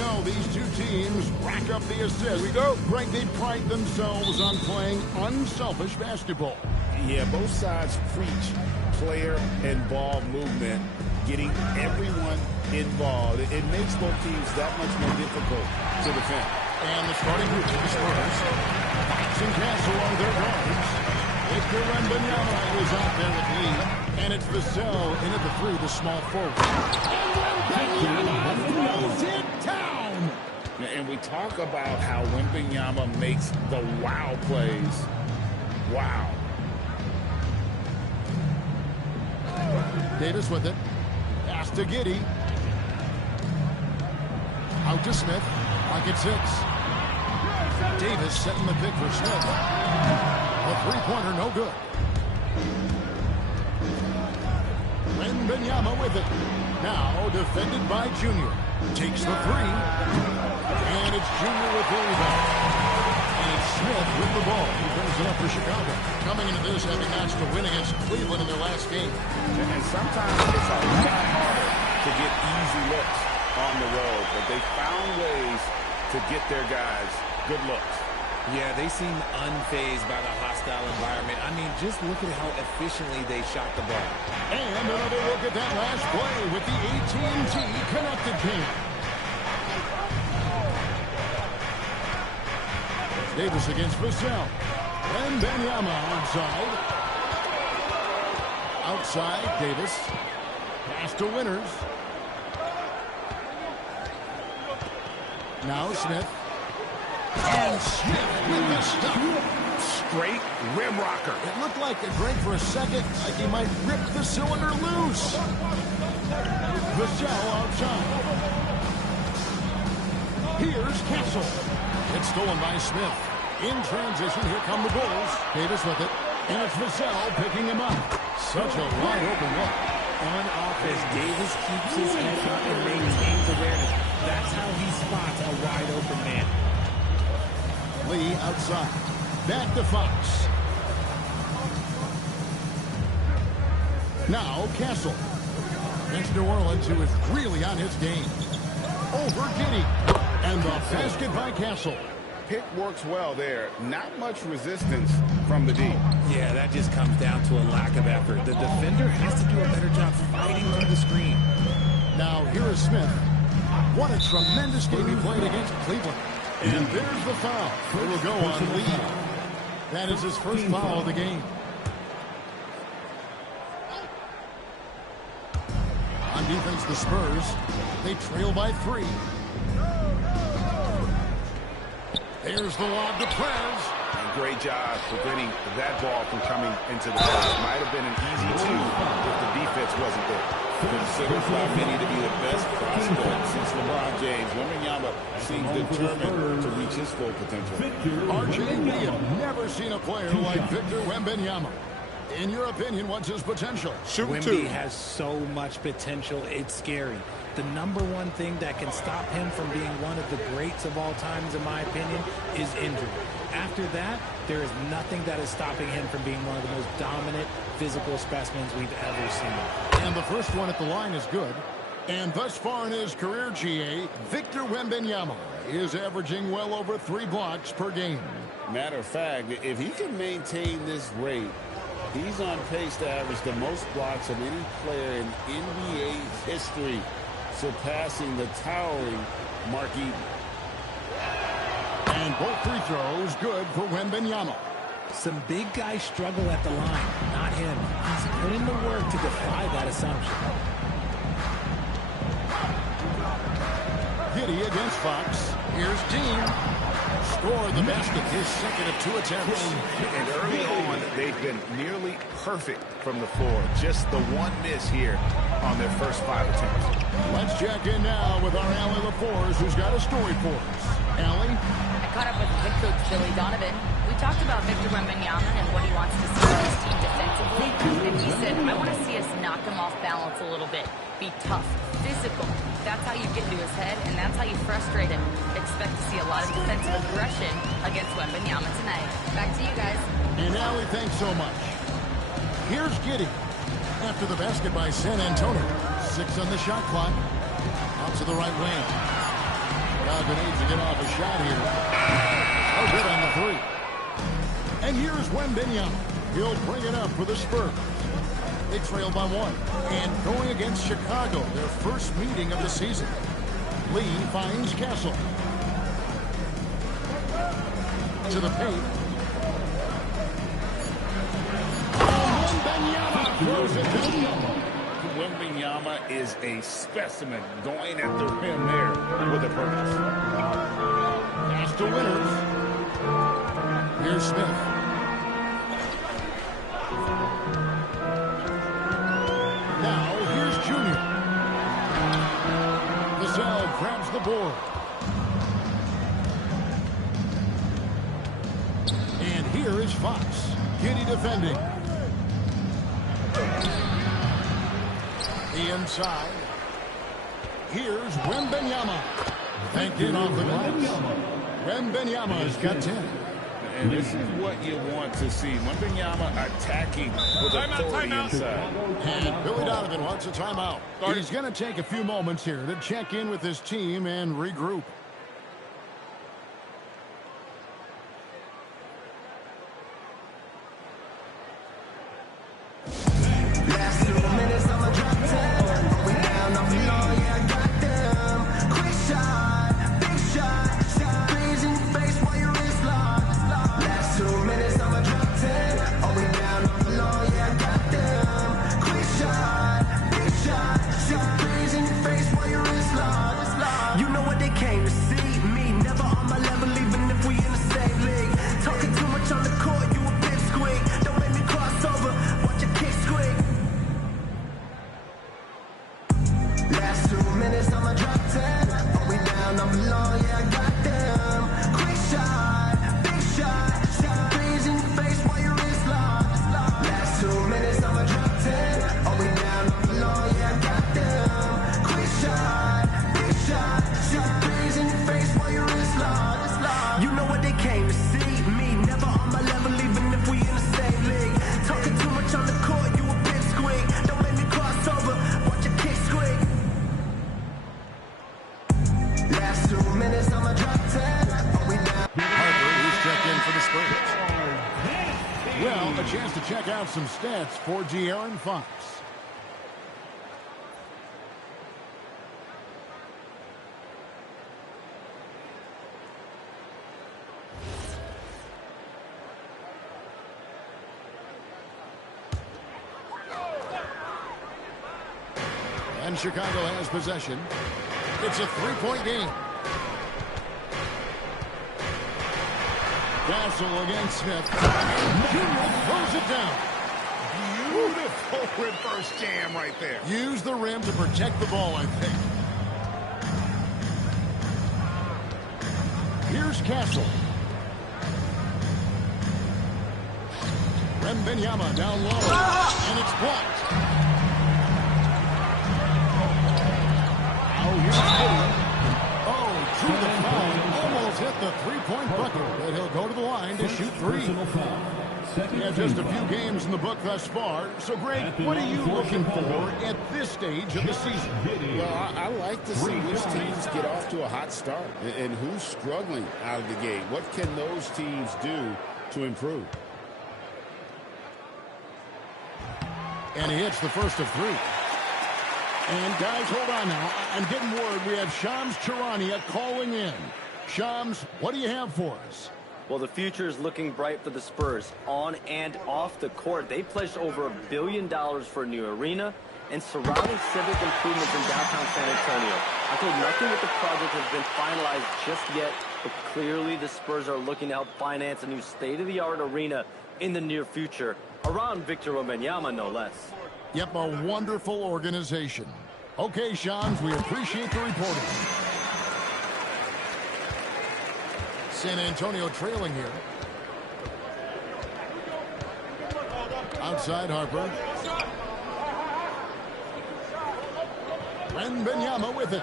know these two teams rack up the assists. Here we go. Greg, they pride themselves on playing unselfish basketball. Yeah, both sides preach player and ball movement, getting everyone involved. It makes both teams that much more difficult to defend. And the starting group for the Spurs. Fox and Castle are their guards. Victor Wembanyama is out there with lead. And it's Vassell in at the three, the small forward. And Wembanyama throws it down. And we talk about how Wembanyama makes the wow plays. Wow. Davis with it. Pass to Giddey. Out to Smith. Like it's 6. Davis setting the pick for Smith. The three-pointer no good. Wembanyama with it. Now defended by Junior. Takes the three. And it's Junior with the rebound. And it's Smith with the ball. He brings it up for Chicago. Coming into this, having matched to win against Cleveland in their last game. And sometimes it's a lot harder to get easy looks on the road, but they found ways to get their guys good looks. Yeah, they seem unfazed by the hostile environment. I mean, just look at how efficiently they shot the ball. And another look at that last play with the AT&T connected team. Davis against Vassell. Wembanyama outside. Outside, Davis. Pass to Winters. Now Smith. And Smith with the stop. Straight rim rocker. It looked like it break for a second, like he might rip the cylinder loose. Vassell outside. Here's Castle. It's stolen by Smith. In transition, here come the Bulls. Davis with it. And it's Vassell picking him up. Such a wide open look. On offense, Davis keeps his head up and maintains awareness. That's how he spots a wide open man. Lee outside. Back to Fox. Now Castle. Against New Orleans, who is really on his game. Over Giddey. And the basket by Castle. Pick works well there. Not much resistance from the D. Yeah, that just comes down to a lack of effort. The defender has to do a better job fighting through the screen. Now here is Smith. What a tremendous game he played against Cleveland. And there's the foul. It will go on Lee. That is his first foul of the game. On defense, the Spurs. They trail by 3. There's the lob to Prez. Great job preventing that ball from coming into the paint. Might have been an easy 2 if the defense wasn't there. Considered by many to be the best prospect since LeBron James. Wembanyama seems determined to reach his full potential. RJ, we have never seen a player like Victor Wembanyama. In your opinion, what's his potential? Wemby has so much potential, it's scary. The number one thing that can stop him from being one of the greats of all times, in my opinion, is injury. After that, there is nothing that is stopping him from being one of the most dominant physical specimens we've ever seen. And the first one at the line is good. And thus far in his career, GA, Victor Wembanyama is averaging well over 3 blocks per game. Matter of fact, if he can maintain this rate, he's on pace to average the most blocks of any player in NBA history, surpassing the towering Mark Eaton. And both free throws good for Wembanyama. Some big guys struggle at the line, not him. He's put in the work to defy that assumption. Giddey against Fox. Here's Dean. Scored the basket, his second of 2 attempts. And early on, they've been nearly perfect from the floor. Just the one miss here on their first 5 attempts. Let's check in now with our Allie LaForce, who's got a story for us. Allie? I caught up with head coach Billy Donovan. We talked about Victor Wembanyama and what he wants to see from his team defensively. And he said, I want to see us knock him off balance a little bit. Be tough, physical. That's how you get into his head, and that's how you frustrate him. Expect to see a lot of defensive aggression against Wembanyama tonight. Back to you guys. And Allie, thanks so much. Here's Giddey. After the basket by San Antonio. 6 on the shot clock. Out to the right wing. Chicago needs to get off a shot here. Oh, good on the three. And here's Wembanyama. He'll bring it up for the Spurs. They trail by 1. And going against Chicago, their first meeting of the season. Lee finds Castle. To the paint. Wembanyama throws it down. Wembanyama is a specimen going at the rim there with a purpose. Pass to Winters. Here's Smith. Now here's Junior. Vassell grabs the board. And here is Fox. Giddey defending. The inside. Here's Wembanyama. Banked in off the glass. Wembanyama's got 10. And this is what you want to see. Wembanyama attacking with authority inside. And Billy Donovan wants a timeout. He's going to take a few moments here to check in with his team and regroup. A chance to check out some stats for De'Aaron Fox. And Chicago has possession. It's a three-point game. Castle against Smith. Junior throws it down. Beautiful reverse jam right there. Use the rim to protect the ball, I think. Here's Castle. Wembanyama down low. And it's blocked. Now here's Giddey. Oh, through the foul. Almost hit the three-point bucket. But he'll go to the line to shoot three. Yeah, just a few games in the book thus far. So, Greg, what are you looking for at this stage of the season? Well, I like to see which teams get off to a hot start and who's struggling out of the gate. What can those teams do to improve? And he hits the first of three. And, guys, hold on now. I'm getting word we have Shams Charania calling in. Shams, what do you have for us? Well, the future is looking bright for the Spurs. On and off the court, they pledged over $1 billion for a new arena and surrounding civic improvements in downtown San Antonio. I told nothing with the project has been finalized just yet, but clearly the Spurs are looking to help finance a new state-of-the-art arena in the near future, around Victor Wembanyama, no less. Yep, a wonderful organization. Okay, Shams, we appreciate the reporting. San Antonio trailing here. Outside Harper. Wembanyama with it.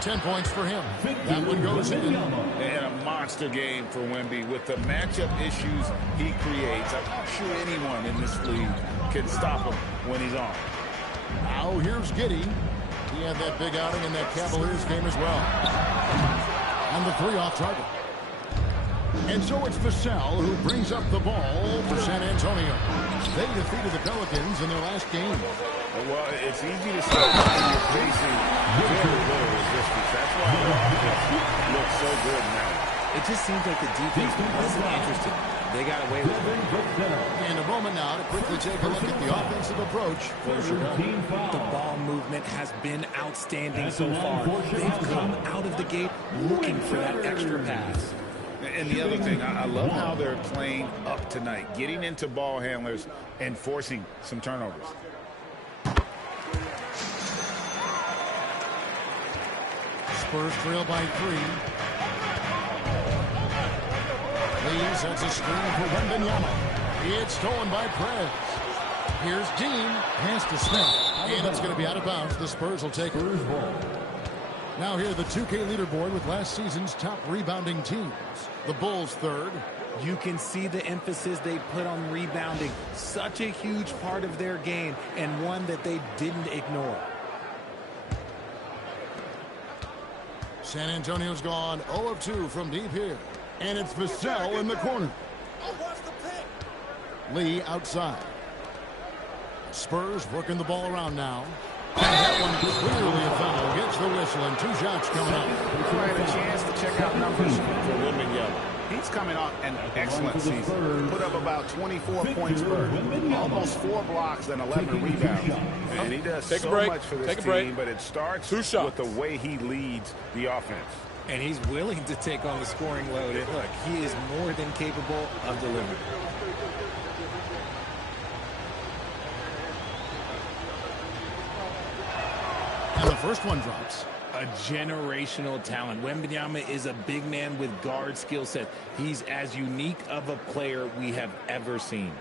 10 points for him. That one goes in. And a monster game for Wemby with the matchup issues he creates. I'm not sure anyone in this league can stop him when he's on. Now here's Giddey. He had that big outing in that Cavaliers game as well. And the 3 off target. And so it's Vassell who brings up the ball for San Antonio. They defeated the Pelicans in their last game. Well, it's easy to say when you're facing very little resistance. That's why the offense looks so good now. It just seems like the defense wasn't interested. They got away with it. In a moment now to quickly take a look at the offensive approach for Chicago. The ball movement has been outstanding so far. They've come out of the gate looking for that extra pass. And the other thing, I love how they're playing up tonight, getting into ball handlers and forcing some turnovers. Spurs trail by 3. Lee sets a screen for Wembanyama. It's stolen by Prez. Here's Dean. Pass to Smith. And it's going to be out of bounds. The Spurs will take Spurs ball. Now here the 2K leaderboard with last season's top rebounding teams. The Bulls third. You can see the emphasis they put on rebounding. Such a huge part of their game and one that they didn't ignore. San Antonio's gone 0 of 2 from deep here. And it's Vassell in the corner. Lee outside. Spurs working the ball around now. And that one clearly a foul. Gets the whistle and 2 shots coming up. We had a chance to check out numbers for Wembanyama. He's coming off an excellent season. Put up about 24 points per, almost 4 blocks and 11 rebounds. And he does so much for this team, but it starts with the way he leads the offense. And he's willing to take on the scoring load. And look, he is more than capable of delivering. And the first one drops. A generational talent. Wembanyama is a big man with guard skill set. He's as unique of a player we have ever seen.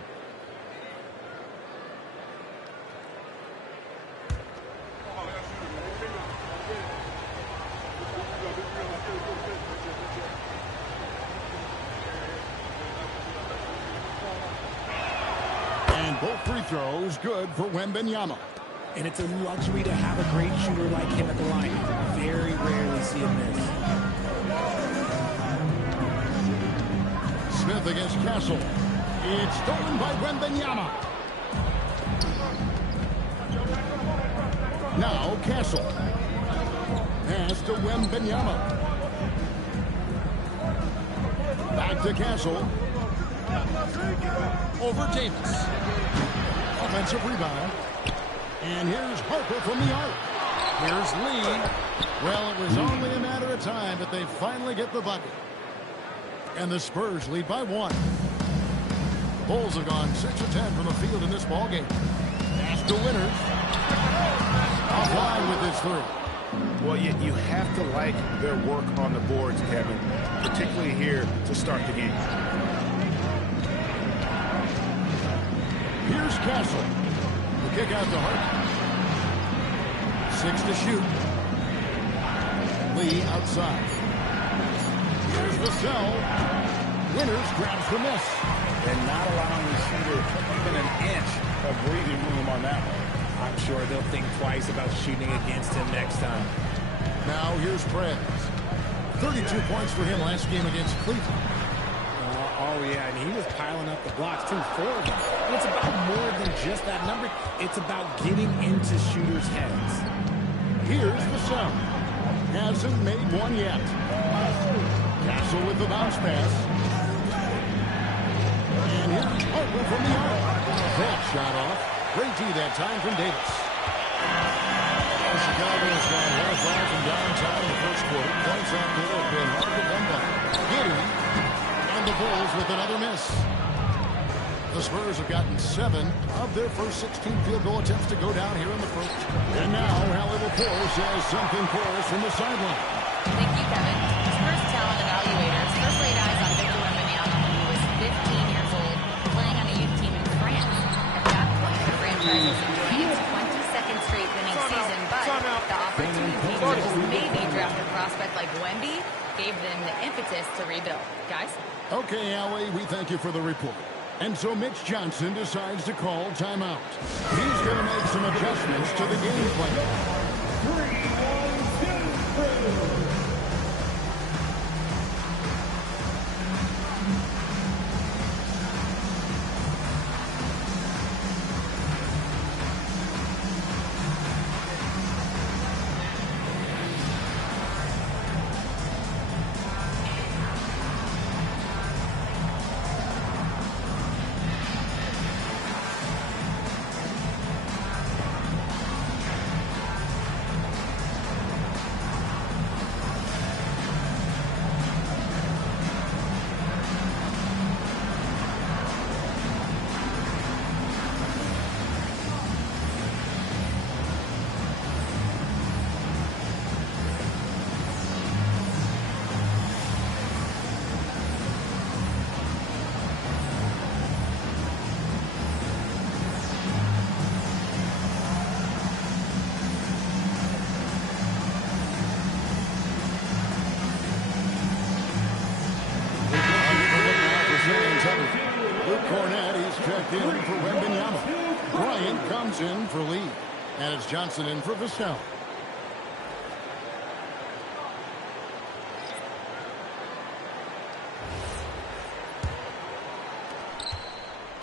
And both free throws good for Wembanyama. And it's a luxury to have a great shooter like him at the line. Very rarely see him miss. Smith against Castle. It's stolen by Wembanyama. Now Castle. Pass to Wembanyama. Back to Castle. Over Davis. Offensive rebound. And here's Harper from the arc. Here's Lee. Well, it was only a matter of time, but they finally get the bucket. And the Spurs lead by 1. The Bulls have gone 6 of 10 from the field in this ballgame. Pass to Winters. Offline with this 3. Well, you have to like their work on the boards, Kevin, particularly here to start the game. Here's Castle. The kick out to Hart. 6 to shoot. Lee outside. Here's Vassell. Winters grabs the miss. And not allowing the shooter even an inch of breathing room on that one. I'm sure they'll think twice about shooting against him next time. Now here's Prez. 32 points for him last game against Cleveland. Oh, yeah, and he was piling up the blocks, too, 4 of them. And it's about more than just that number. It's about getting into shooters' heads. Here's Vassell. Hasn't made one yet. Castle with the bounce pass. And here's Harper from the arc. That shot off. Great D that time from Davis. Chicago has gone 1-5 from downtown in the first quarter. Points out there have been hard to come by. Giddey. The Bulls with another miss. The Spurs have gotten 7 of their first 16 field goal attempts to go down here in the first. And now Hallie LaForce has something for us from the sideline. Thank you, Kevin. Spurs talent evaluators first laid eyes on Victor Wembanyama when he was 15 years old, playing on a youth team in France. At that point, the franchise was enjoying its 22nd straight winning season, but the opportunity to just maybe draft a prospect like Wemby gave them the impetus to rebuild. Guys? Okay, Allie, we thank you for the report. And so Mitch Johnson decides to call timeout. He's going to make some adjustments to the game plan. back in for Wembanyama. Bryant comes in for Lee. And it's Johnson in for Vassell.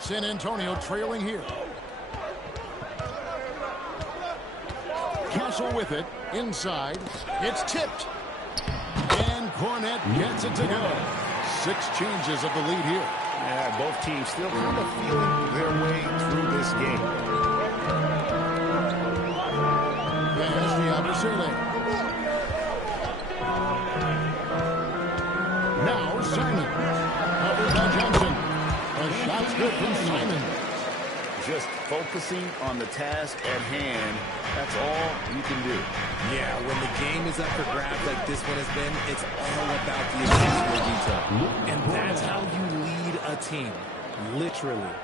San Antonio trailing here. Castle with it. Inside. It's tipped. And Cornette gets it to go. 6 changes of the lead here. Yeah, both teams still kind of feeling their way through this game. Pass the Abasele. Now Simon. Covered by Johnson. A shot's good from Simon. Just focusing on the task at hand, that's all you can do. Yeah, when the game is up for grabs like this one has been, it's all about the attention to detail. And that's how you lead a team. Literally.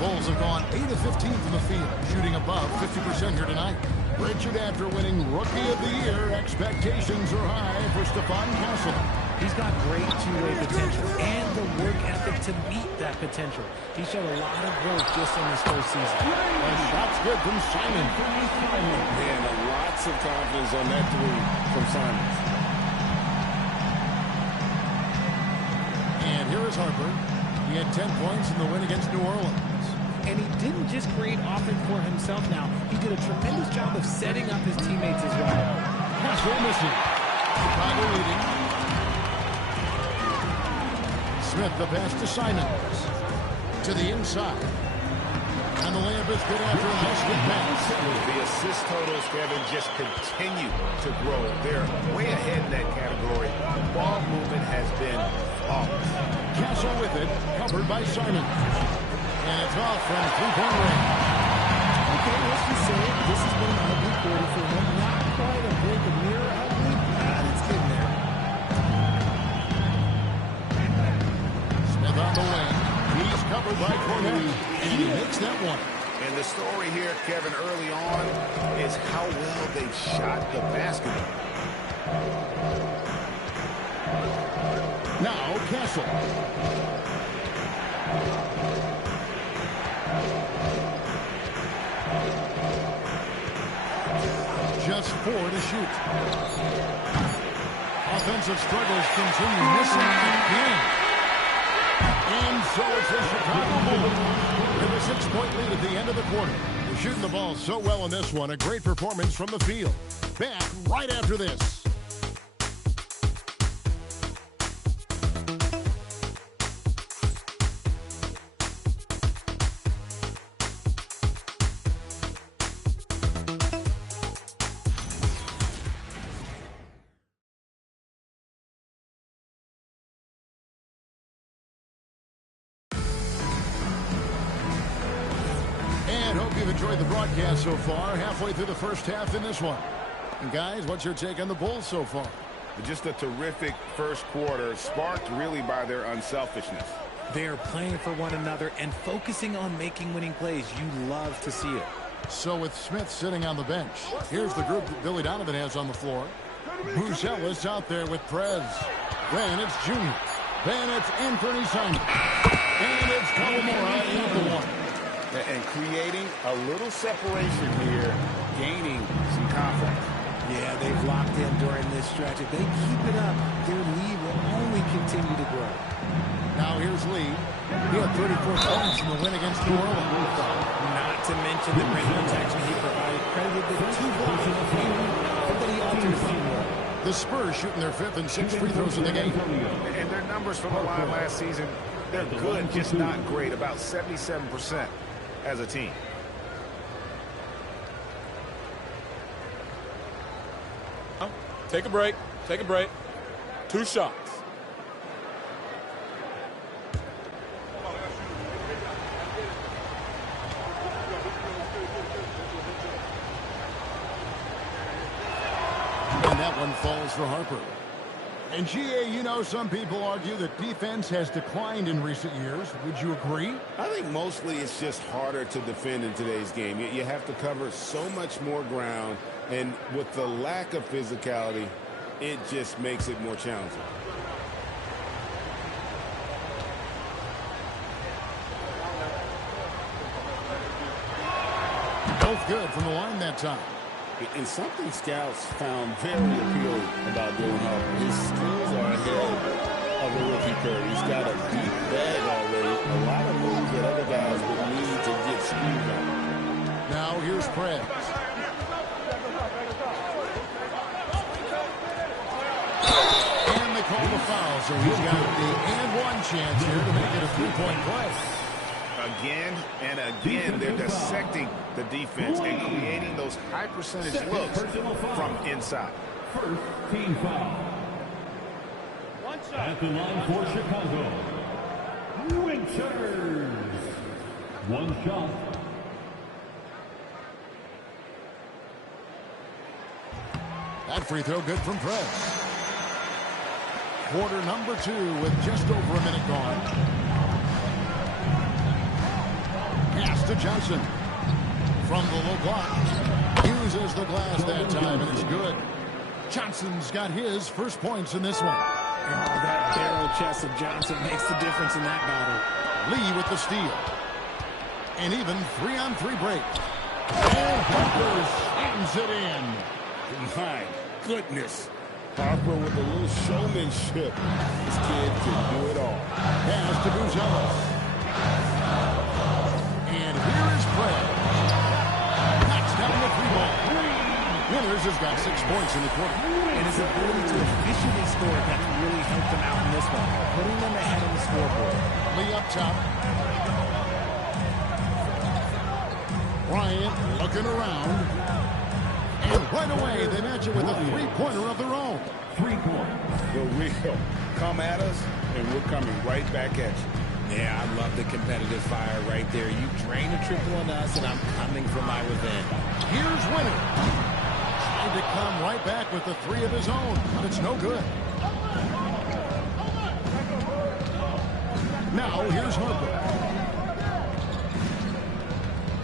Bulls have gone 8 of 15 from the field, shooting above 50% here tonight. Richard, after winning Rookie of the Year, expectations are high for Stephon Castle. He's got great two-way potential and the work ethic to meet that potential. He showed a lot of growth just in his first season. A shot's good from Simon. Man, lots of confidence on that three from Simon. And here is Harper. He had 10 points in the win against New Orleans. And he didn't just create offense for himself now. He did a tremendous job of setting up his teammates as well. Castle missing. Chicago leading. Smith the pass to Simons. To the inside. And the layup is good after a nice good pass. The assist totals, Kevin, just continue to grow. They're way ahead in that category. Ball movement has been flawless. Castle with it, covered by Simon. And it's off from three-point range. Okay, let's just say this has been an ugly quarter for him. Not quite a break of mirror ugly, but it's getting there. Smith on the wing. He's covered by Cornette. And he makes that one. And the story here, Kevin, early on is how well they've shot the basketball. Now Castle. Just 4 to shoot. Offensive struggles continue. Missing again. And so it's a Chicago Bulls with a 6-point lead at the end of the quarter. They're shooting the ball so well in this one. A great performance from the field. Back right after this. Hope you've enjoyed the broadcast so far. Halfway through the first half in this one. And guys, what's your take on the Bulls so far? Just a terrific first quarter, sparked really by their unselfishness. They are playing for one another and focusing on making winning plays. You love to see it. So with Smith sitting on the bench, here's the group that Billy Donovan has on the floor. Bruce Ellis out there with Prez. Then it's Junior. Then it's Anthony Simon. And it's Kawamura in the one. And creating a little separation here, gaining some confidence. Yeah, they've locked in during this stretch. If they keep it up, their lead will only continue to grow. Now here's Lee. He had 34 points in the win against New Orleans. Not to mention the rim protection he provided. Credited the 2 blocks in the game, but then he altered a few more. The Spurs shooting their 5th and 6th free throws in the game. And their numbers from the line last season, they're good, just not great. About 77%. As a team. Take a break. Take a break. 2 shots. And that one falls for Harper. And GA, you know, some people argue that defense has declined in recent years. Would you agree? I think mostly it's just harder to defend in today's game. You have to cover so much more ground, and with the lack of physicality, it just makes it more challenging. Both good from the line that time. And something scouts found very appealing about Dylan Harper. His skills are ahead of a rookie curve. He's got a deep bag already. A lot of moves that other guys would need to get screwed on. Now here's Prez. And they call the foul, so he's got the and one chance here to make it a three-point play. Again and again, they're dissecting the defense and creating those high percentage looks from inside. First team foul. At the line for Chicago, Winters. One shot. That free throw good from Prez. Quarter number 2 with just over a minute gone. Pass to Johnson. From the low block. Uses the glass that time, and it's good. Johnson's got his first points in this one. Oh, that barrel chest of Johnson makes the difference in that battle. Lee with the steal. And even 3-on-3 break. And Harper slams it in. My goodness. Harper with a little showmanship. This kid can do it all. Pass to Buzelis. And here is Prez. Knocks down the 3-ball. Winters has got 6 points in the quarter. And his ability to efficiently score has really helped them out in this one, putting them ahead on the scoreboard. Lee up top. Bryant looking around. And right away, they match it with a three-pointer of their own. 3 points. The real. Come at us, and we're coming right back at you. Yeah, I love the competitive fire right there. You drain a triple on us, and I'm coming for my revenge. Here's Winter. Trying to come right back with the 3 of his own, but it's no good. Now, here's Harper.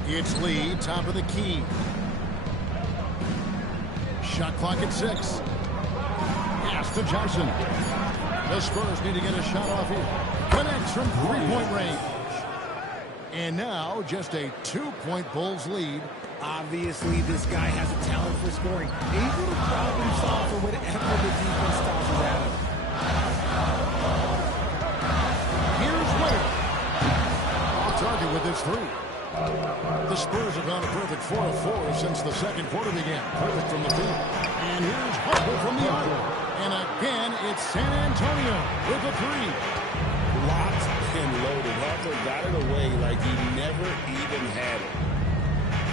It's Lee, top of the key. Shot clock at 6. Pass to Johnson. The Spurs need to get a shot off here. Connects from three-point range. And now just a 2-point Bulls lead. Obviously, this guy has a talent for scoring. Able to problem solve for whatever the defense tosses at him. Here's Winter. Off target with his 3. The Spurs have gone a perfect 4 of 4 since the second quarter began. Perfect from the field. And here's Harper from the arc. And again, it's San Antonio with a 3. Locked and loaded. Harper got it away like he never even had it.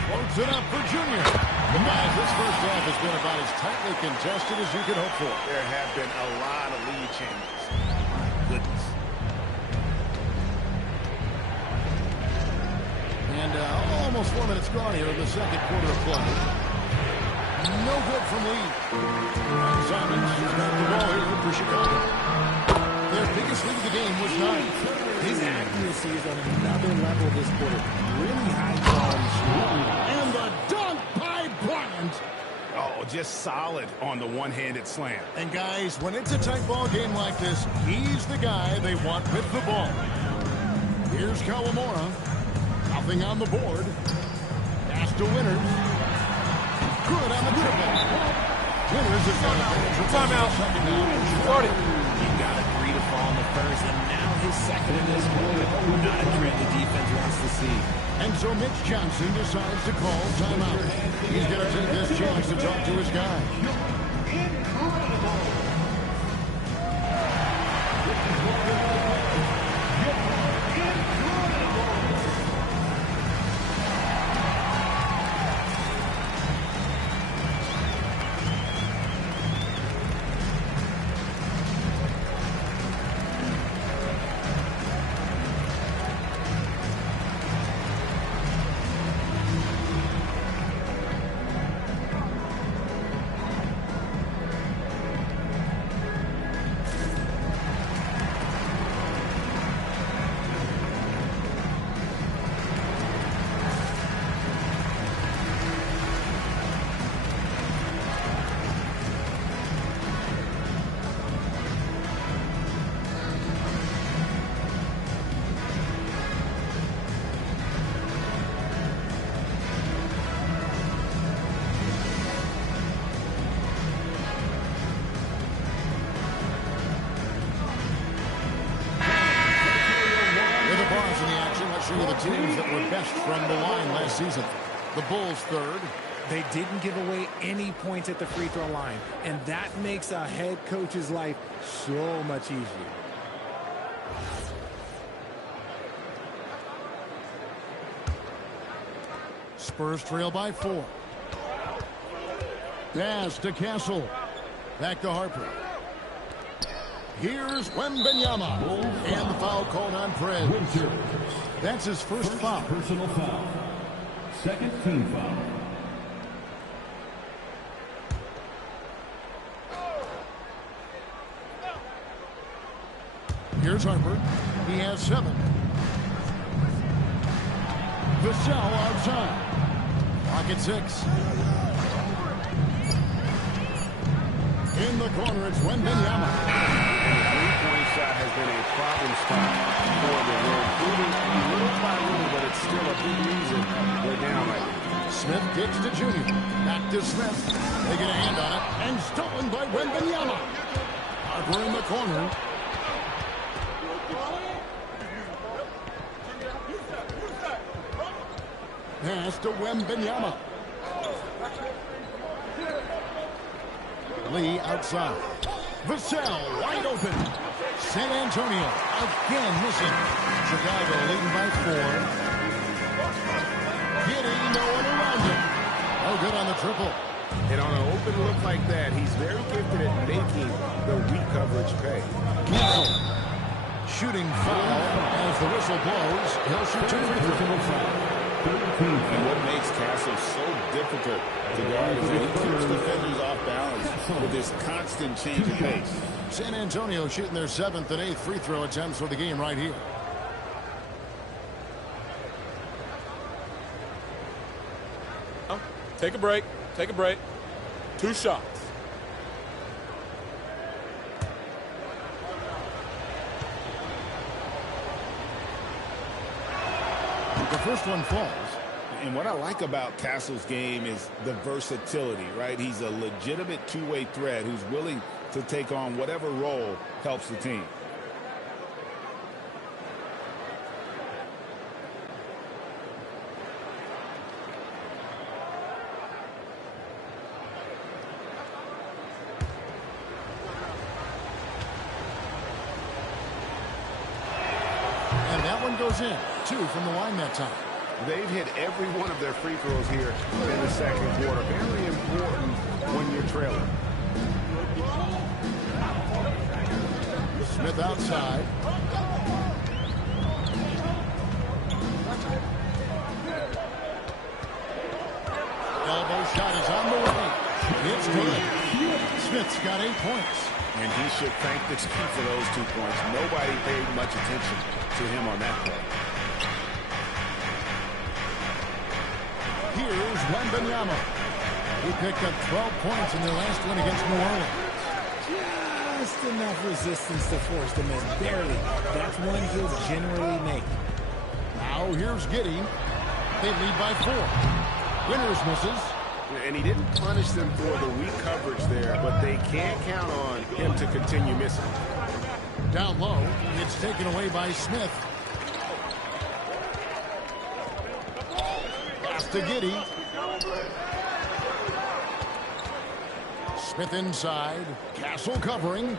Floats it up for Junior. But guys, this first half has been about as tightly contested as you could hope for. There have been a lot of lead changes. Goodness. And almost 4 minutes gone here in the second quarter of play. No good from Lee. Simons has got the ball here for Chicago. Their biggest lead of the game was 9. His accuracy is on another level this quarter. Really high quality shooting. And the dunk by Bryant. Oh, just solid on the one-handed slam. And guys, when it's a tight ball game like this, he's the guy they want with the ball. Here's Kawamura. Nothing on the board. Pass to Winters. Good on the triple. Winters has got a Timeout. Started. He got a 3 to fall in the first, and now his second in this quarter. Not a trend the defense wants to see. And so Mitch Johnson decides to call timeout. He's going to take this chance to talk to his guy. teams that were best from the line last season. The Bulls third. They didn't give away any points at the free throw line, and that makes a head coach's life so much easier. Spurs trail by 4. Pass to Castle. Back to Harper. Here's Wembanyama. And the foul called on Fred. That's his first foul. Personal foul. Second team foul. Here's Harper. He has 7. Vassell outside. Clock at 6. In the corner, it's Wembanyama. Three-point shot has been a problem spot for the Wolves. Moving little by little, but it's still a big reason they're down right now. Smith kicks to Junior. Back to Smith. They get a hand on it. And stolen by Wembanyama. Harper in the corner. Pass to Wembanyama. Lee outside. Vassell wide open. San Antonio again missing. Chicago leading by 4. Giddey, no one around him. No good on the triple. And on an open look like that, he's very gifted at making the weak coverage pay. Castle. Shooting foul as the whistle blows. He'll shoot 2 free throws. And what makes Castle so difficult to guard is that he keeps defenders off balance with this constant change of pace. San Antonio shooting their 7th and 8th free throw attempts for the game right here. Take a break. Take a break. 2 shots. The first one falls. And what I like about Castle's game is the versatility, right? He's a legitimate two-way threat who's willing to take on whatever role helps the team. And that one goes in. 2 from the line that time. They've hit every one of their free throws here in the second quarter. Very important when you're trailing. Smith outside. Elbow shot is on the way. It's good. Smith's got 8 points. And he should thank the team for those 2 points. Nobody paid much attention to him on that play. Here's Wembanyama. He picked up 12 points in their last win against New Orleans. Just enough resistance to force them in. Barely. That's one he'll generally make. Now here's Giddey. They lead by 4. Winters misses. And he didn't punish them for the weak coverage there, but they can't count on him to continue missing. Down low, it's taken away by Smith. Pass to Giddey. Smith inside. Castle covering.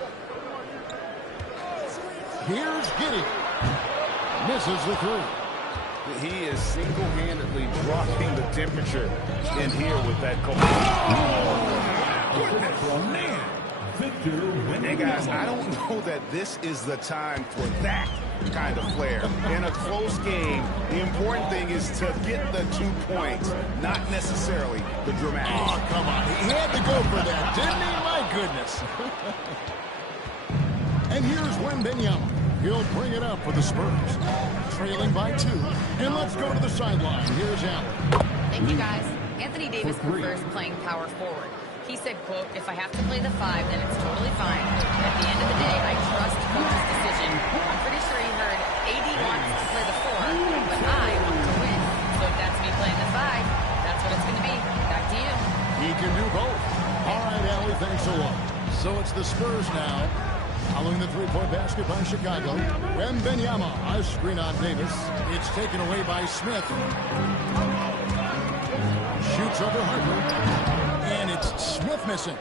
Here's Giddey. Misses the 3. He is single-handedly dropping the temperature in here with that coach. Oh, man. Victor, Hey, guys, I don't know that this is the time for that kind of flair. In a close game, the important thing is to get the 2 points, not necessarily the dramatic. Oh, come on. He had to go for that, didn't he? My goodness. And here's Wembanyama. He'll bring it up for the Spurs. Trailing by 2. And let's go to the sideline. Here's Allen. Thank you, guys. Anthony Davis prefers playing power forward. He said, quote, if I have to play the 5, then it's totally fine. At the end of the day, I trust coach's decision. I'm pretty sure he heard AD wants to play the 4, but I want to win. So if that's me playing the 5, that's what it's going to be. Back to you. He can do both. All right, Allie, thanks a lot. So it's the Spurs now. Following the three-point basket by Chicago. Wembanyama, a screen on Davis. It's taken away by Smith. Shoots over Harper. And it's Smith missing.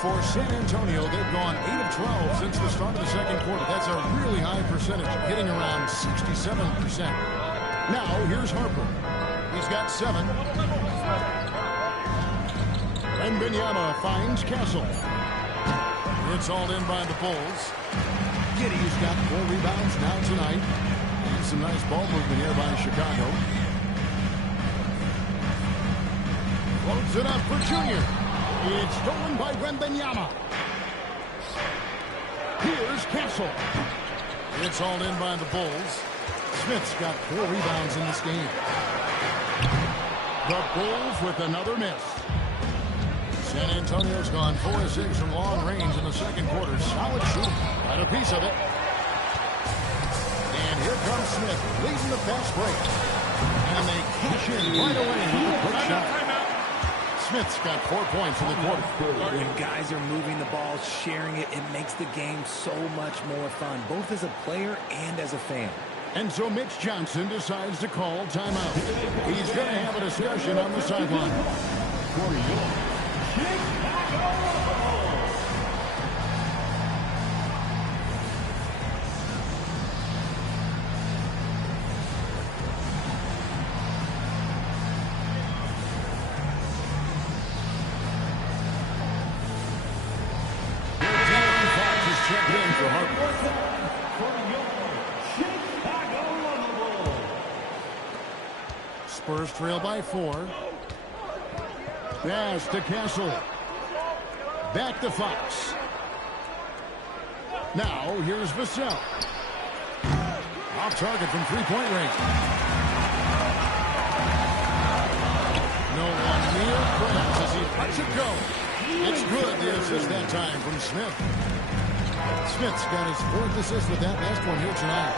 For San Antonio, they've gone 8 of 12 since the start of the second quarter. That's a really high percentage, hitting around 67%. Now, here's Harper. He's got 7. Wembanyama finds Castle. It's all in by the Bulls. Giddey's got 4 rebounds now tonight. And some nice ball movement here by Chicago. Floats it up for Junior. It's stolen by Wembanyama. Here's Castle. It's all in by the Bulls. Smith's got 4 rebounds in this game. The Bulls with another miss. San Antonio's gone 4 of 6 from long range in the second quarter. Solid shooting. Got a piece of it. And here comes Smith leading the fast break. And they cash in right away with a quick shot. Smith's got 4 points in the quarter. When guys are moving the ball, sharing it, it makes the game so much more fun, both as a player and as a fan. And so Mitch Johnson decides to call timeout. He's going to have a discussion on the sideline. For your Chicago. Spurs trail by 4. Pass to Castle. Back to Fox. Now here's Vassell. Off target from three-point range. No one near Krabs as he lets it go. It's good. The assist that time from Smith. Smith's got his 4th assist with that last one here tonight.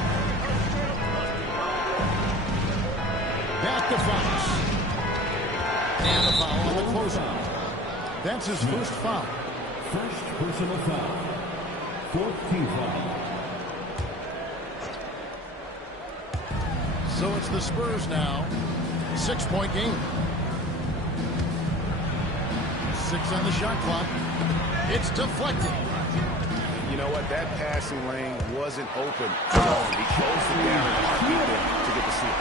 Back to Fox. And a foul on the closeout. That's his first foul. First personal foul. 4th team foul. So it's the Spurs now. 6-point game. 6 on the shot clock. It's deflected. You know what? That passing lane wasn't open. He closed it down to get the steal.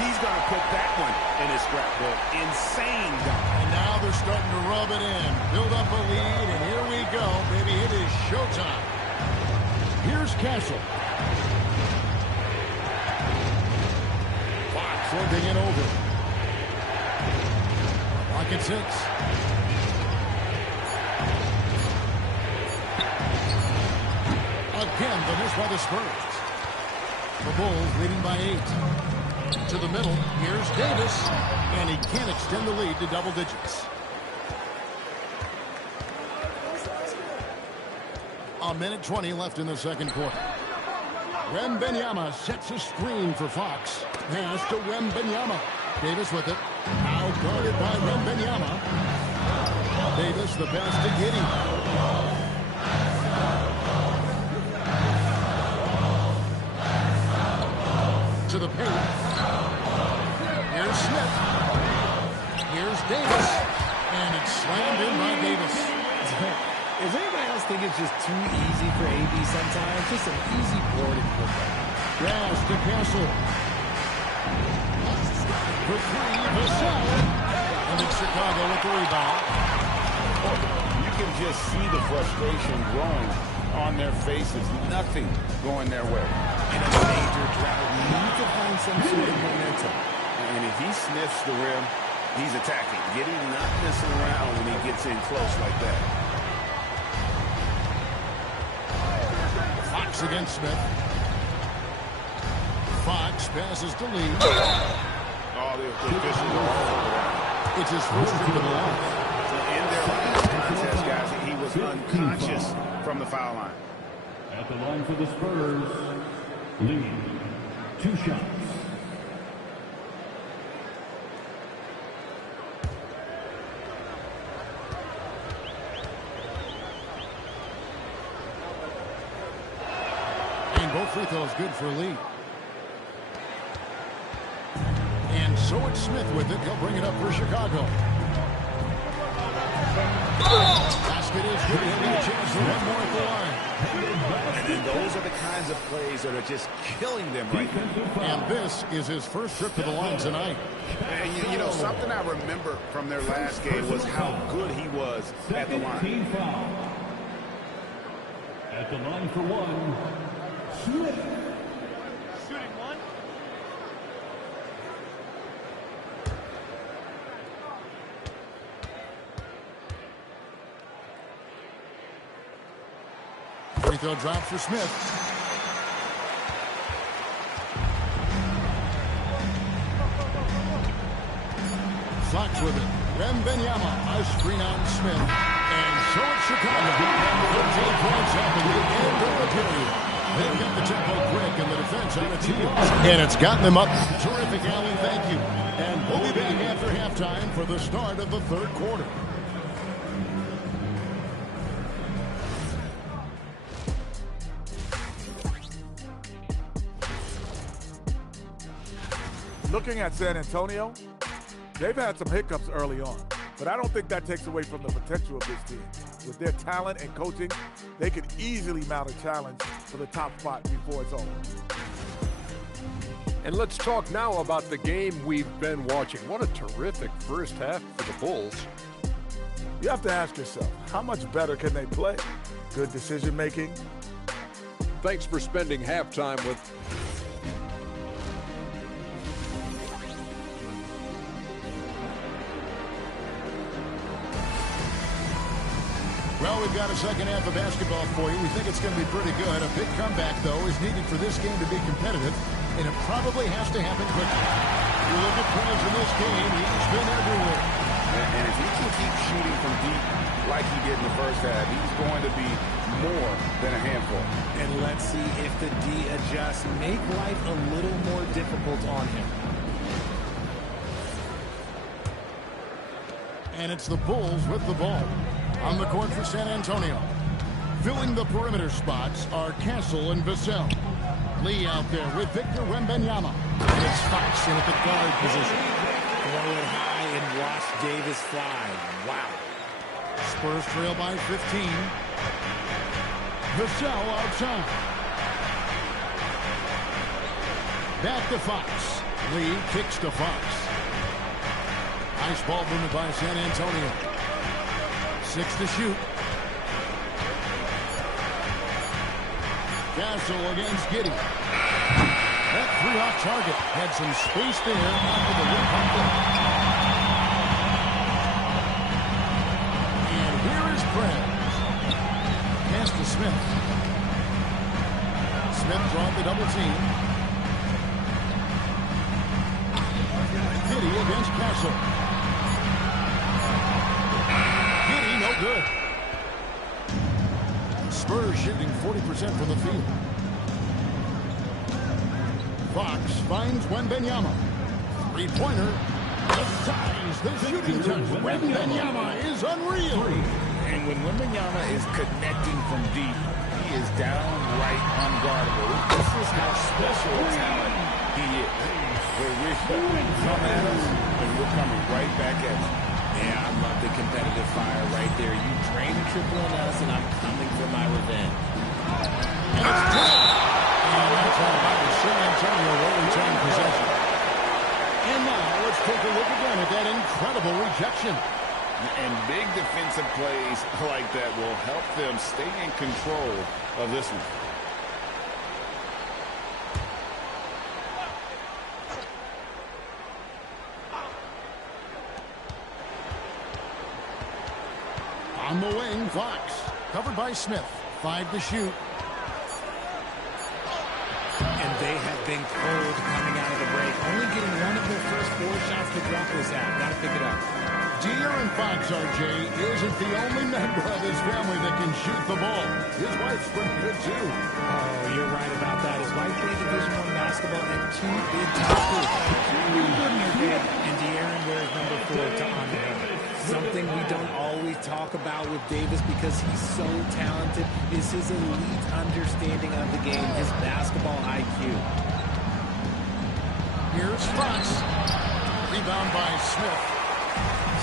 He's going to put that one in his scrapbook. Insane dunk. And now they're starting to rub it in. Build up a lead, and here we go, baby. It is showtime. Here's Castle. Fox working it over. Rocket 6. Again, the miss by the Spurs. The Bulls leading by 8. To the middle, here's Davis, and he can't extend the lead to double digits. A minute 20 left in the second quarter. Wembanyama sets a screen for Fox. Pass to Wembanyama. Davis with it. Now guarded by Wembanyama. Davis the pass to Giddey. To the paint. Here's Smith. Here's Davis. And it's slammed in by Davis. Does anybody else think it's just too easy for AD sometimes? Just an easy boarding football. Pass to Castle. For 3, Vassell. And it's Chicago with the rebound. You can just see the frustration growing on their faces. Nothing going their way. In a major drought, you need to find some sort of momentum. And if he sniffs the rim, he's attacking. Giddey not messing around when he gets in close like that. Fox against Smith. Fox passes to Lee. Oh, the officials are all over that. It's his first trip to the line. In their last contest, guys, he was unconscious from the foul line. At the line for the Spurs, Lee. 2 shots. free throw is good for Lee. And so it's Smith with it. He'll bring it up for Chicago. Basket is good. He'll get a chance for one more at the line. And those are the kinds of plays that are just killing them right now. And this is his first trip to the line tonight. And you know, something I remember from their last game was how good he was at the line. Team foul. At the line for one, Smith. Shooting one. Free throw drop for Smith. Fox with it. Wembanyama, a screen on Smith. And so it's Chicago. 13 points after the end of the period. They've got the tempo quick and the defense on its heels. And it's gotten them up. Terrific, Allen. Thank you. And we'll be back after halftime for the start of the third quarter. Looking at San Antonio, they've had some hiccups early on, but I don't think that takes away from the potential of this team. With their talent and coaching, they could easily mount a challenge for the top spot before it's over. And let's talk now about the game we've been watching. What a terrific first half for the Bulls. You have to ask yourself, how much better can they play? Good decision making. Thanks for spending halftime with Well, we've got a second half of basketball for you. We think it's going to be pretty good. A big comeback, though, is needed for this game to be competitive, and it probably has to happen quickly. You look at Prez in this game, he's been everywhere. And if he can keep shooting from deep like he did in the first half, he's going to be more than a handful. And let's see if the D adjusts, make life a little more difficult on him. And it's the Bulls with the ball. On the court for San Antonio. Filling the perimeter spots are Castle and Vassell. Lee out there with Victor Wembanyama. And it's Fox in at the guard position. Throw it high and watch Davis fly. Wow. Spurs trail by 15. Vassell outside. Back to Fox. Lee kicks to Fox. Nice ball movement by San Antonio. 6 to shoot. Castle against Giddey. That three off target. Had some space there after the rim pump in. And here is Prez. Pass to Smith. Smith drawing the double team. Giddey against Castle. No good. Spurs shooting 40% from the field. Fox finds Wembanyama. Three-pointer. Just ties the shooting touch. Wembanyama is unreal. And when Wembanyama is connecting from deep, he is downright unguardable. This is how special a talent he is. Where we're coming at us, and we're coming right back at you. Yeah, I love the competitive fire right there. You drain a triple on us, and I'm coming for my revenge. And it's good. And that's how about San Antonio will retain possession. And now let's take a look again at that incredible rejection. And big defensive plays like that will help them stay in control of this one. On the wing, Fox. Covered by Smith. 5 to shoot. And they have been cold coming out of the break. Only getting one of their first 4 shots to drop this out. Got to pick it up. De'Aaron Fox, RJ, isn't the only member of his family that can shoot the ball. His wife's pretty good, too. Oh, you're right about that. His wife played Division I basketball at 2 big time schools. Really good in her game. And De'Aaron wears number 4 to honor him. Something we don't always talk about with Davis because he's so talented is his elite understanding of the game, his basketball IQ. Here's Fox. Rebound by Smith.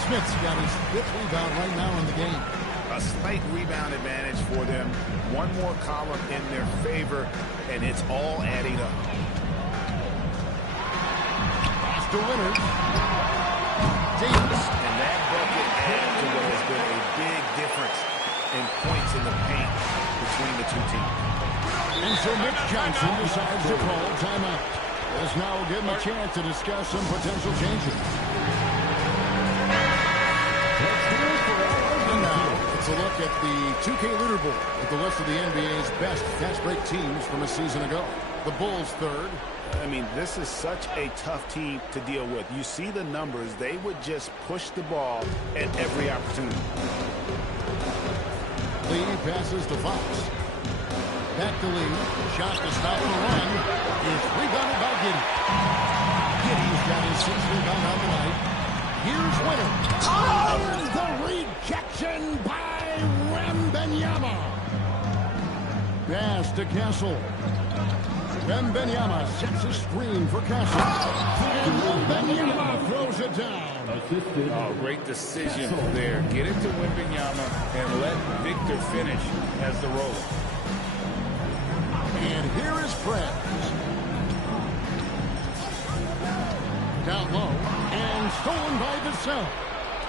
Smith's got his 5th rebound right now in the game. A slight rebound advantage for them. One more column in their favor, and it's all adding up. Pass to Winters. Davis. And that bucket adds to what has been a big difference in points in the paint between the two teams. And so Mitch Johnson decides to call timeout. This now will give him a chance to discuss some potential changes. And now, it's a look at the 2K leaderboard with the list of the NBA's best fast break teams from a season ago. The Bulls 3rd. I mean, this is such a tough team to deal with. You see the numbers. They would just push the ball at every opportunity. Lee passes to Fox. Back to Lee. Shot to stop the run. Is rebounded by Giddey. Giddey's got his 6th rebound on the night. Here's Winter. Oh, the rejection by Wembanyama. Pass to Castle. Wembanyama sets a screen for Castle. And Wembanyama throws it down. Oh, great decision there. Get it to Wembanyama and let Victor finish as the roller. And here is Prez. Down low. And stolen by Vassell.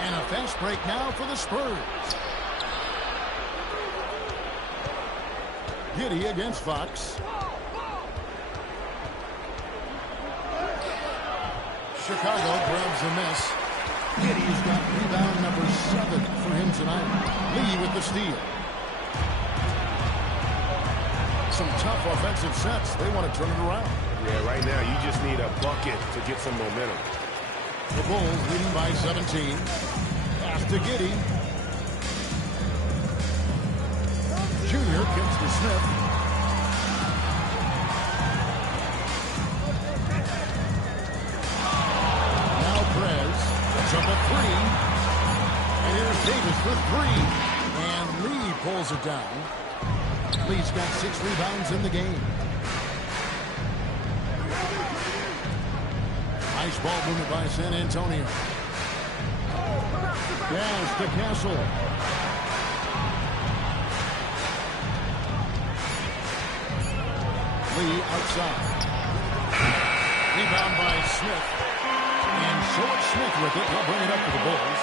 And a fast break now for the Spurs. Giddey against Fox. Chicago grabs the miss. Giddey's got rebound number 7 for him tonight. Lee with the steal. Some tough offensive sets. They want to turn it around. Yeah, right now you just need a bucket to get some momentum. The Bulls leading by 17. Pass to Giddey. Junior kicks to Smith. Now Prez puts up a 3. And here's Davis for 3. And Lee pulls it down. Lee's got 6 rebounds in the game. Nice ball movement by San Antonio. Pass to Castle. Lee outside. Rebound by Smith. And so it's Smith with it. He'll bring it up to the Bulls.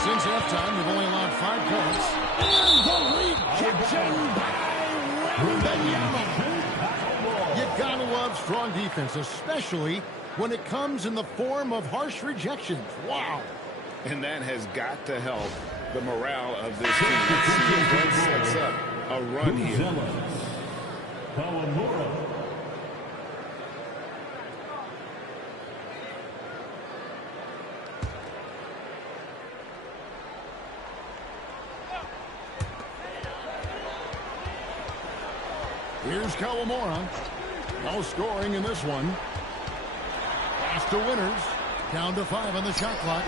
Since halftime, they've only allowed 5 points. And the rejection by Wembanyama. You gotta love strong defense, especially when it comes in the form of harsh rejections. Wow. And that has got to help the morale of this team. See if that sets up a run here. Here's Kawamura. No scoring in this one. Pass to Winters. Down to 5 on the shot clock.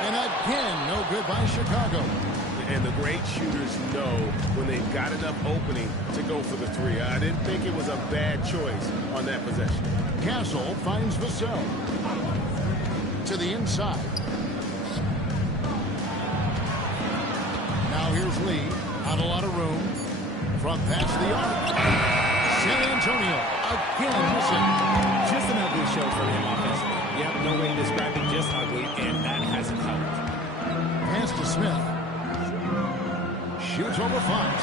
And again, no good by Chicago. And the great shooters know when they've got enough opening to go for the 3. I didn't think it was a bad choice on that possession. Castle finds Vassell. To the inside. Now here's Lee. Not a lot of room. Front pass the arc. San Antonio again missing. Just an ugly show for him offensively. Yep, no way to describe it, just ugly, and that hasn't helped. Pass to Smith. Shoots over Fox.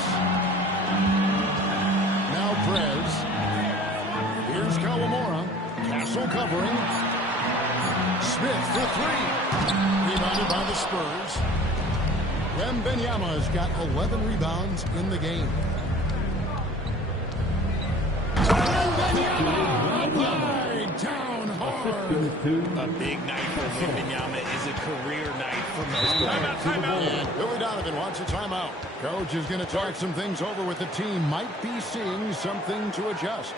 Now Prez. Here's Kawamura. Castle covering. Smith for 3. Rebounded by the Spurs. Wembanyama's got 11 rebounds in the game. Wembanyama down hard. A big night for Wembanyama is a career night for most players. And Billy Donovan wants a timeout. Coach is going to talk some things over with the team. Might be seeing something to adjust.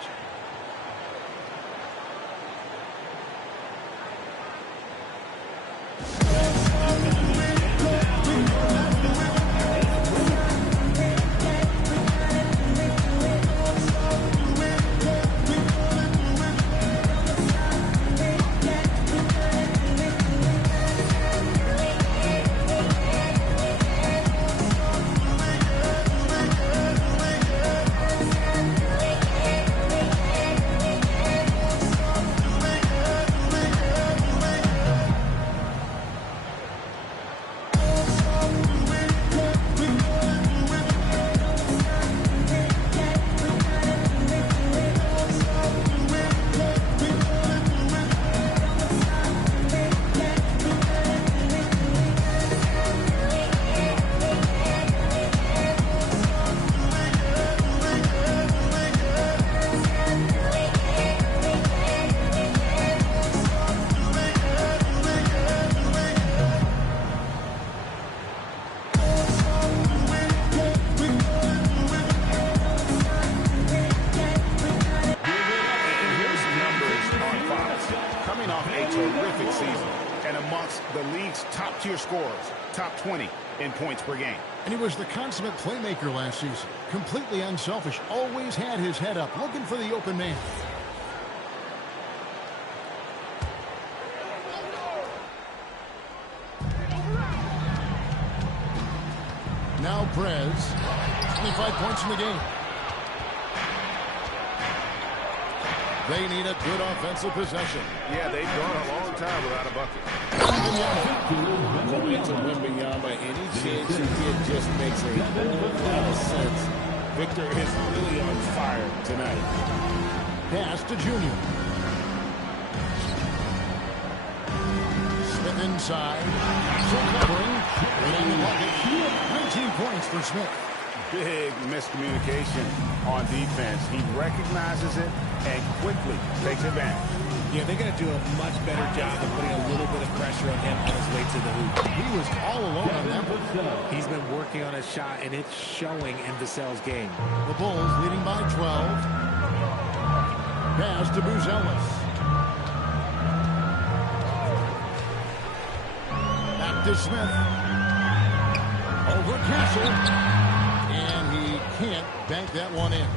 top-tier scorers, top 20 in points per game. And he was the consummate playmaker last season. Completely unselfish, always had his head up, looking for the open man. Now Prez, 25 points in the game. They need a good offensive possession. Yeah, they've gone a long time without a bucket. Going to Wembanyama, any chance you get just makes a whole lot of sense. Victor is really on fire tonight. Pass to Junior. Smith inside. Castle covering. Winning the bucket. 19 points for Smith. Big miscommunication on defense. He recognizes it and quickly takes advantage. Yeah, they're going to do a much better job of putting a little bit of pressure on him on his way to the hoop. He was all alone on that one. He's been working on his shot, and it's showing in Vassell's game. The Bulls leading by 12. Pass to Buzelis. Back to Smith. Over Castle. And he can't bank that one in.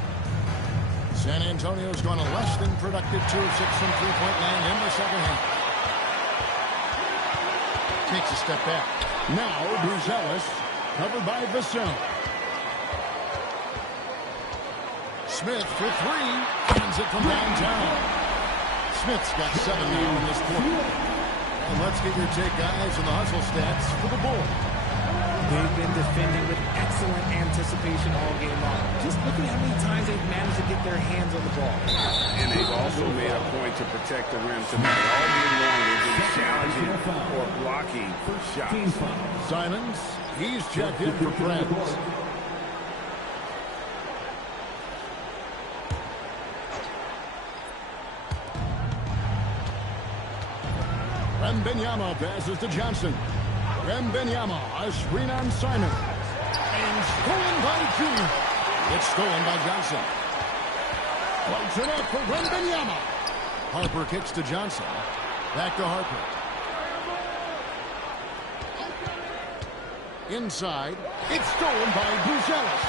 San Antonio's gone a less than productive 2 of 6 from three-point land in the second half. Takes a step back. Now Buzelis, covered by Vassell. Smith for 3. Hands it from downtown. Smith's got 7 now in this quarter. And let's get your take, guys, on the hustle stats for the Bulls. They've been defending with excellent anticipation all game long. Just look at how many times they've managed to get their hands on the ball. And they've also made a point to protect the rim tonight. All game long, they've been challenging or blocking shots. Simons, he's checked in for Prez. Wembanyama passes to Johnson. Wembanyama, a screen on Simon. And stolen by Junior. It's stolen by Johnson. Floats it up for Wembanyama. Harper kicks to Johnson. Back to Harper. Inside. It's stolen by Buzelis.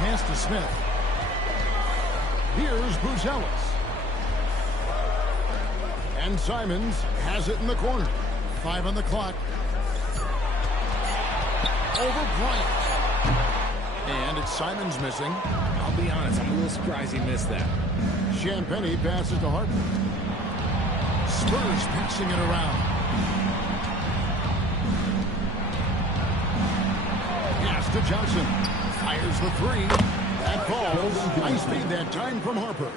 Pass to Smith. Here's Buzelis. And Simons has it in the corner. 5 on the clock. Over Bryant. And it's Simons missing. I'll be honest, I'm a little surprised he missed that. Champagnie passes to Harper. Spurs passing it around. Pass to Johnson. Fires the 3. That falls. Nice feed that time from Harper.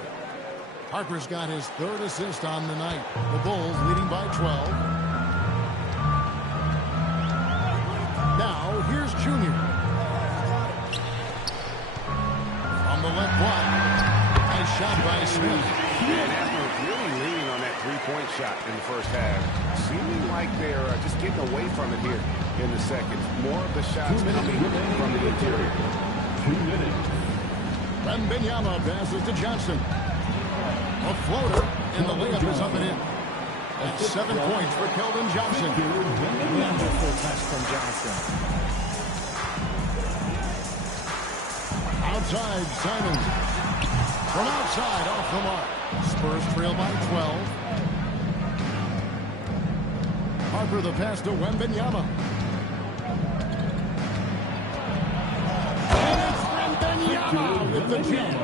Harper's got his 3rd assist on the night. The Bulls leading by 12. Now, here's Junior. From the left block. Nice shot by Smith. And after really leaning on that three-point shot in the first half, seeming like they're just getting away from it here in the second. More of the shots coming from the interior. 2 minutes. Wembanyama passes to Johnson. A floater, and the layup is up and in. That's 7 points for Keldon Johnson. Wonderful touch from Johnson. Outside, Simons. From outside, off the mark. Spurs trail by 12. Harper the pass to Wembanyama. And it's Wembanyama with the jump.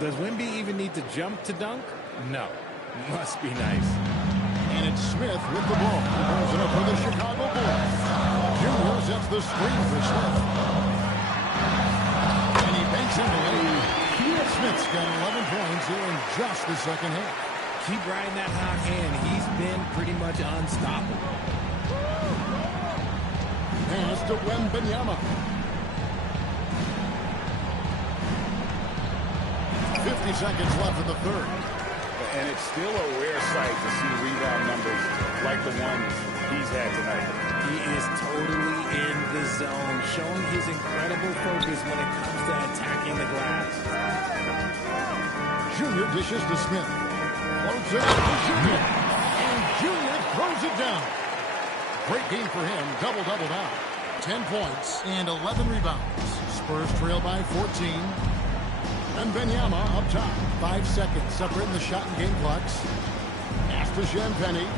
Does Wemby even need to jump to dunk? No. Must be nice. And it's Smith with the ball. He pulls it up for the Chicago Bulls. Junior sets the screen for Smith. And he banks into it. Smith's got 11 points here in just the second half. Keep riding that hot hand. He's been pretty much unstoppable. Pass to Wembanyama. 50 seconds left in the 3rd. And it's still a rare sight to see rebound numbers like the ones he's had tonight. He is totally in the zone, showing his incredible focus when it comes to attacking the glass. Junior dishes to Smith. Floats it out to Junior. And Junior throws it down. Great game for him. Double-double now. 10 points and 11 rebounds. Spurs trail by 14. And Wembanyama up top. 5 seconds separating the shot and game clocks. Pass to Champagnie.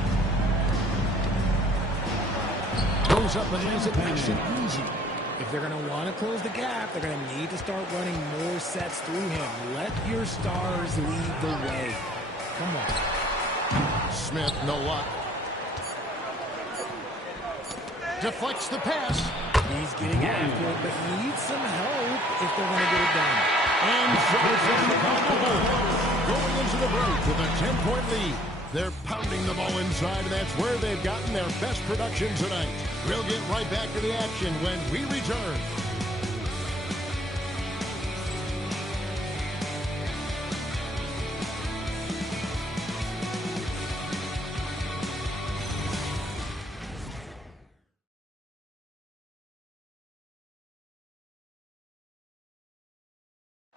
Goes up and lays it nice and easy. If they're going to want to close the gap, they're going to need to start running more sets through him. Let your stars lead the way. Come on. Smith, no luck. Deflects the pass. He's getting after it, but needs some help if they're going to get it done. And going into the break with a 10-point lead. They're pounding the ball inside, and that's where they've gotten their best production tonight. We'll get right back to the action when we return.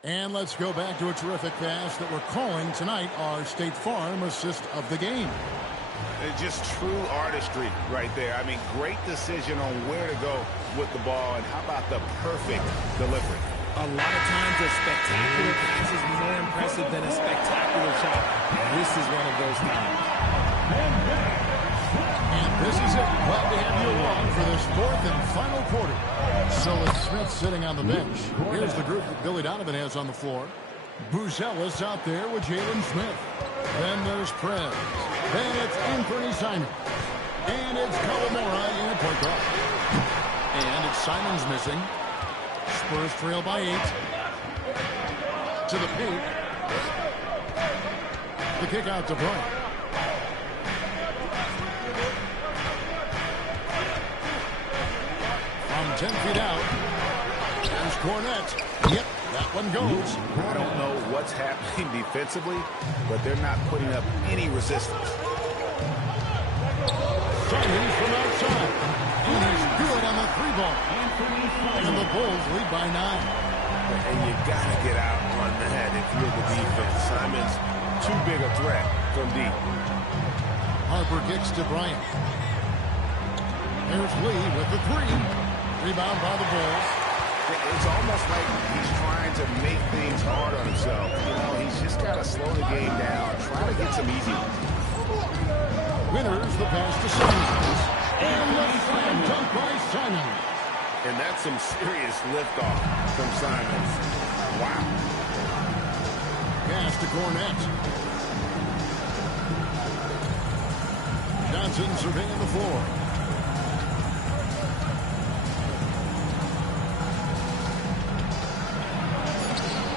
And let's go back to a terrific pass that we're calling tonight our State Farm assist of the game. Just true artistry right there. I mean, great decision on where to go with the ball, and how about the perfect delivery? A lot of times a spectacular pass is more impressive than a spectacular shot. This is one of those times. And this is it. Glad to have you along for this fourth and final quarter. So it's Smith sitting on the bench. Here's the group that Billy Donovan has on the floor. Buzelis out there with Jalen Smith. Then there's Prez. Then it's Anthony Simons. And it's Kawamura in at point guard. And it's Simons missing. Spurs trail by 8. To the paint. The kick out to Bryant. From 10 feet out. There's Cornette. Yep, that one goes. I don't know what's happening defensively, but they're not putting up any resistance. Simons from outside. And he's good on the 3-ball. And the Bulls lead by 9. And you got to get out on that if you're the defense. Simons, Too big a threat from deep. Harper kicks to Bryant. There's Lee with the 3. Rebound by the Bulls. It's almost like he's trying to make things hard on himself. You know, he's just got to slow the game down, try to get some easy ones. Winners the pass to Simons. And the slam dunk by Simons. And that's some serious liftoff from Simons. Wow. Pass to Cornette. Johnson surveying the floor.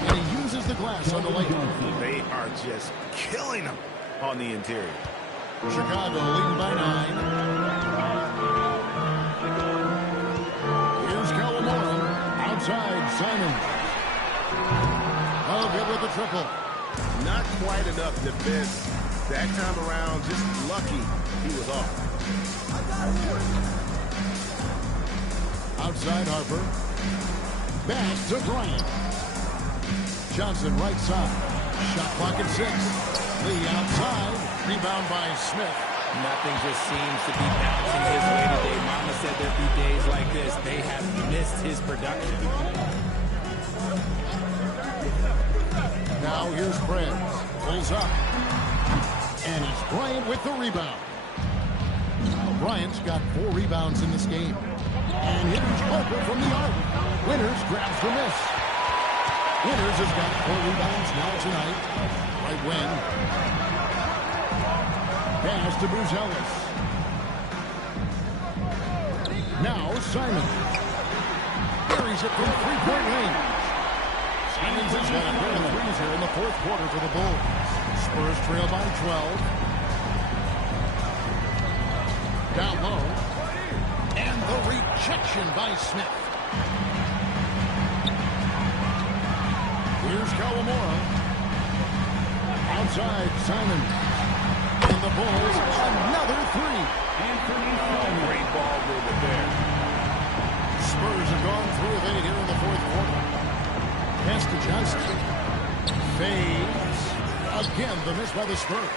And he uses the glass on the layup. They are just killing him on the interior. Chicago leading by 9. Here's Kawamura. Outside, Simons. Oh, good with the triple. not quite enough defense. That time around, just lucky he was off. Outside Harper. Back to Bryant. Johnson right side. Shot clock at 6. Lee outside. Rebound by Smith. Nothing just seems to be bouncing his way today. Mama said there'd be days like this. They have missed his production. Now here's Prez. Pulls up. And it's Bryant with the rebound. Bryant's got 4 rebounds in this game. And here's Harper from the arc. Winters grabs the miss. Winters has got 4 rebounds now tonight. Right wing. Pass to Buzelis. Now Simon. Buries it from 3-point range. Simons has got a pair of threes here in the 4th quarter for the Bulls. Spurs trail by 12. Down low. And the rejection by Smith. Here's Kawamura. Outside, Simon. And the Bulls, another 3. Great ball movement there. Spurs have gone 3 of 8 here in the 4th quarter. Pass to Johnson. Fades. A Again, the miss by the Spurs.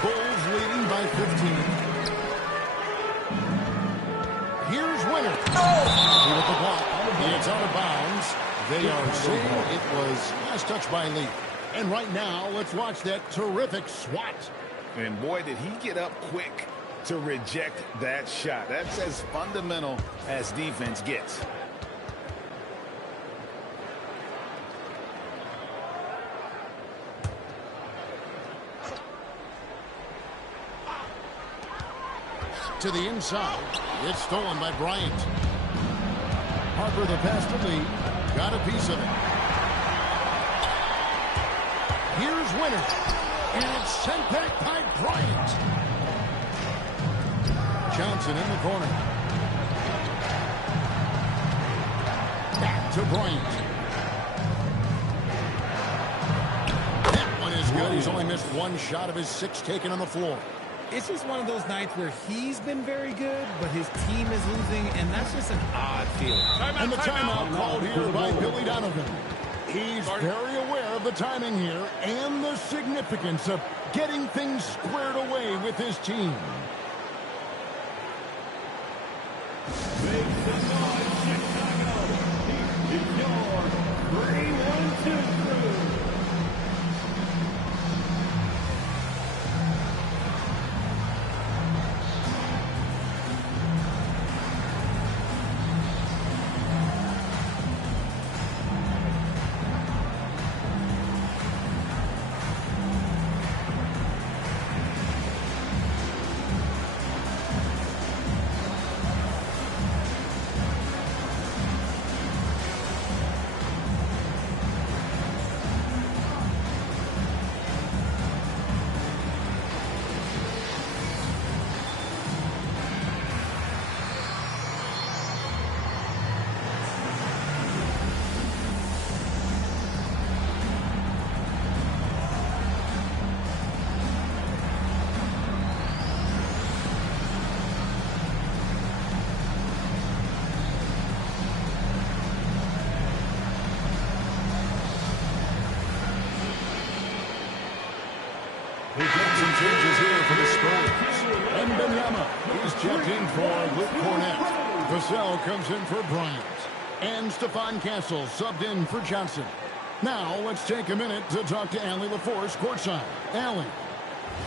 Bulls leading by 15. Here's Winner. He with the block. It's out of bounds. They are saying it was last touch by Lee. And right now, let's watch that terrific swat. And boy, did he get up quick to reject that shot. That's as fundamental as defense gets. To the inside. It's stolen by Bryant. Harper the pass to Lee. Got a piece of it. Here's Winner. And it's sent back by Bryant. Johnson in the corner. Back to Bryant. That one is good. He's only missed one shot of his 6 taken on the floor. It's just one of those nights where he's been very good, but his team is losing, and that's just an odd feeling. And the timeout called here by Billy Donovan. He's very aware of the timing here and the significance of getting things squared away with his team. Make some noise, Chicago. This is your 3-1-2 crew. Some changes here for the Spurs. Wembanyama is checked in for Luke Cornett. Vassell comes in for Bryant. And Stephon Castle subbed in for Johnson. Now let's take a minute to talk to Allie LaForce courtside. Allie.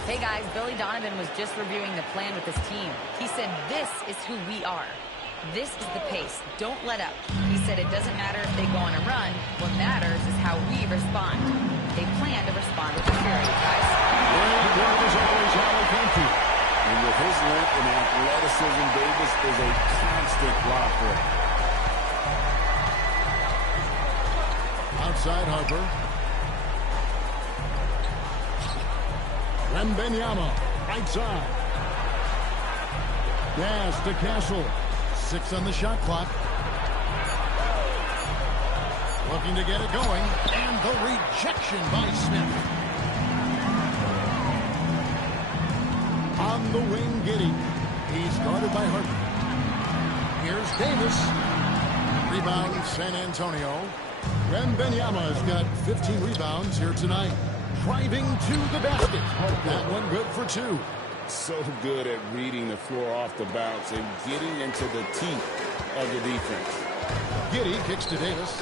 Hey guys, Billy Donovan was just reviewing the plan with his team. He said this is who we are. This is the pace. Don't let up. He said it doesn't matter if they go on a run. What matters is how we respond. They plan to respond with fury, guys. And with his length and athleticism, Davis is a constant blocker. Outside Harper. Wembanyama, right side. Pass to Castle. 6 on the shot clock. Looking to get it going. And the rejection by Smith. On the wing, Giddey. He's guarded by Harper. Here's Davis. Rebound, San Antonio. Wembanyama's got 15 rebounds here tonight. Driving to the basket. That one good for 2. So good at reading the floor off the bounce and getting into the teeth of the defense. Giddey kicks to Davis.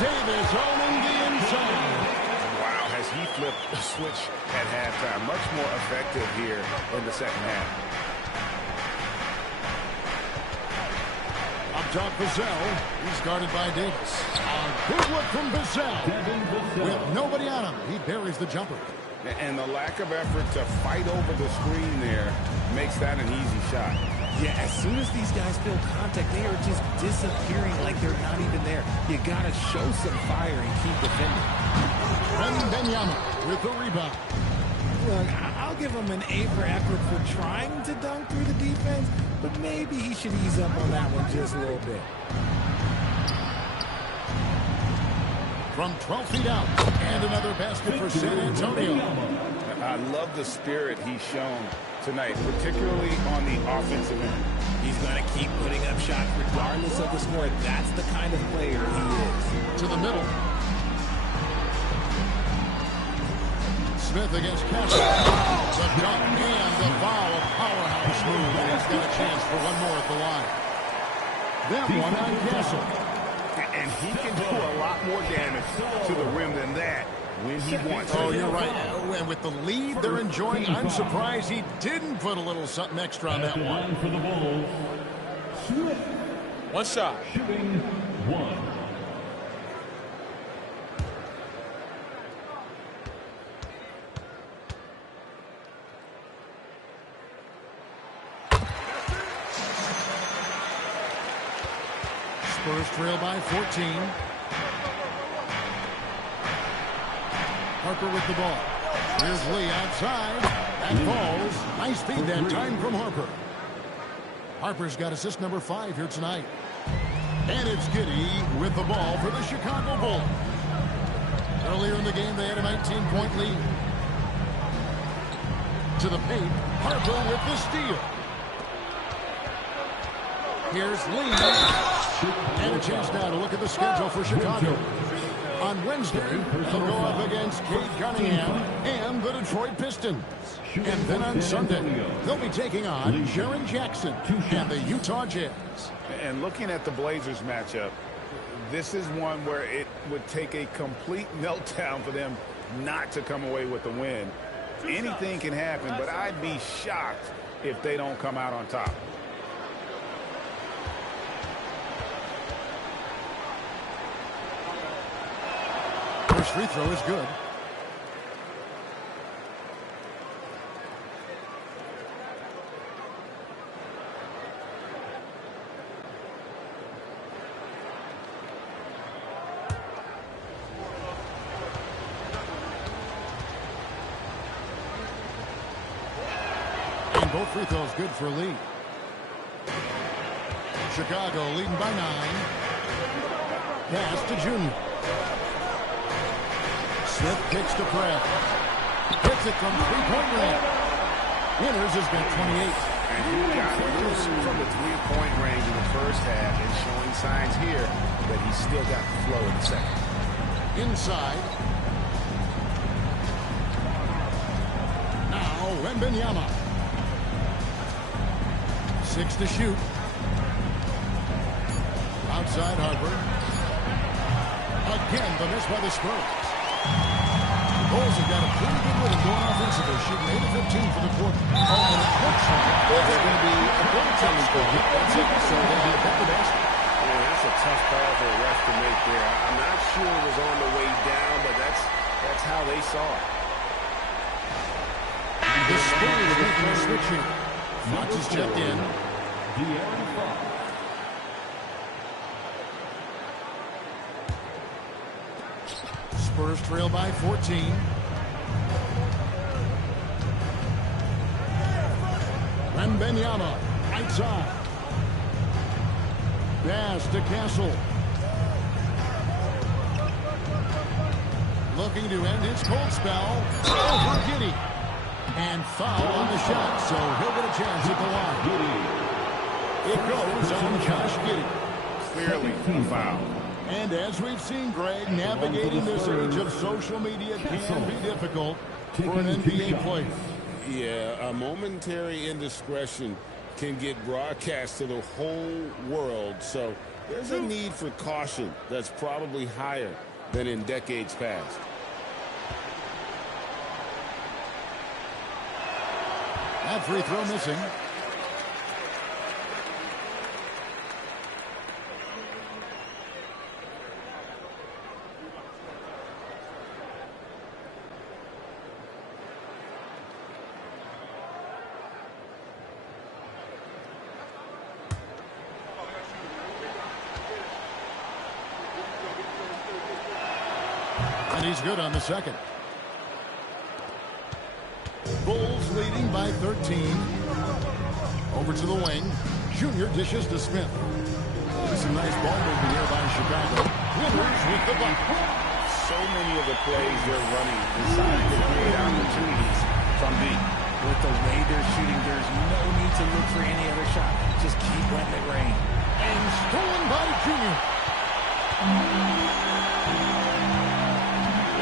Davis owning the inside. Wow, has he flipped the switch at halftime. Much more effective here in the second half. Up top, Vassell. He's guarded by Davis. A good look from Vassell. With nobody on him, he buries the jumper. And the lack of effort to fight over the screen there makes that an easy shot. Yeah, as soon as these guys feel contact, they are just disappearing like they're not even there. You got to show some fire and keep defending. Wembanyama with the rebound. Look, I'll give him an A for effort for trying to dunk through the defense, but maybe he should ease up on that one just a little bit. From 12 feet out, and another basket for San Antonio. I love the spirit he's shown tonight, particularly on the offensive end. He's going to keep putting up shots regardless of the score. That's the kind of player he is. To the middle. Smith against Castle. The dunk and the foul. A powerhouse move. And he's got a chance for one more at the line. That one on Castle. And he can do a lot more damage to the rim than that when he wants. Oh, you're right. And with the lead they're enjoying, I'm surprised he didn't put a little something extra on that one. For the Bulls, Smith. One shot. Shooting one. Spurs trail by 14. Harper with the ball. Here's Lee outside. That falls. Nice feed that time from Harper. Harper's got assist number 5 here tonight. And it's Giddey with the ball for the Chicago Bulls. Earlier in the game, they had a 19-point lead. To the paint. Harper with the steal. Here's Lee. And a chance now to look at the schedule for Chicago. On Wednesday, they'll go up against Cade Cunningham and the Detroit Pistons. And then on Sunday, they'll be taking on Jaren Jackson and the Utah Jazz. And looking at the Blazers matchup, this is one where it would take a complete meltdown for them not to come away with the win. Anything can happen, but I'd be shocked if they don't come out on top. First free throw is good. And both free throws good for Lee. Chicago leading by 9. Pass to Junior. Smith kicks to press. Hits it from three-point range. Winters has got 28. And he got loose from the three-point range in the first half and showing signs here that he's still got the flow in the second. Inside. Now Wembanyama. 6 to shoot. Outside Harper. Again, the miss by the Spurs. The Bulls have got a pretty good rhythm going offensively, shooting 8 of 15 for the quarter. Oh, and it looks like there's going to be a goaltending call. That's it. So they'll be a better basket. Yeah, that's a tough call for a ref to make there. I'm not sure it was on the way down, but that's how they saw it. The Spurs are making a switch here. Fox is checked in. De'Aaron Fox. Spurs trail by 14. Wembanyama outside. Pass to Castle. Looking to end his cold spell. Over Giddey. And foul on the shot, so he'll get a chance at the line. It goes on Josh Giddey. Clearly a foul. And as we've seen, Greg, navigating this age of social media can be difficult for an NBA player. Yeah, a momentary indiscretion can get broadcast to the whole world. So there's a need for caution that's probably higher than in decades past. That free throw missing. And he's good on the second. Bulls leading by 13. Over to the wing. Junior dishes to Smith. Some nice ball movement here by Chicago. Winters with the bucket. So many of the plays they're running inside to create opportunities from deep. With the way they're shooting, there's no need to look for any other shot. Just keep letting it rain. And stolen by Junior.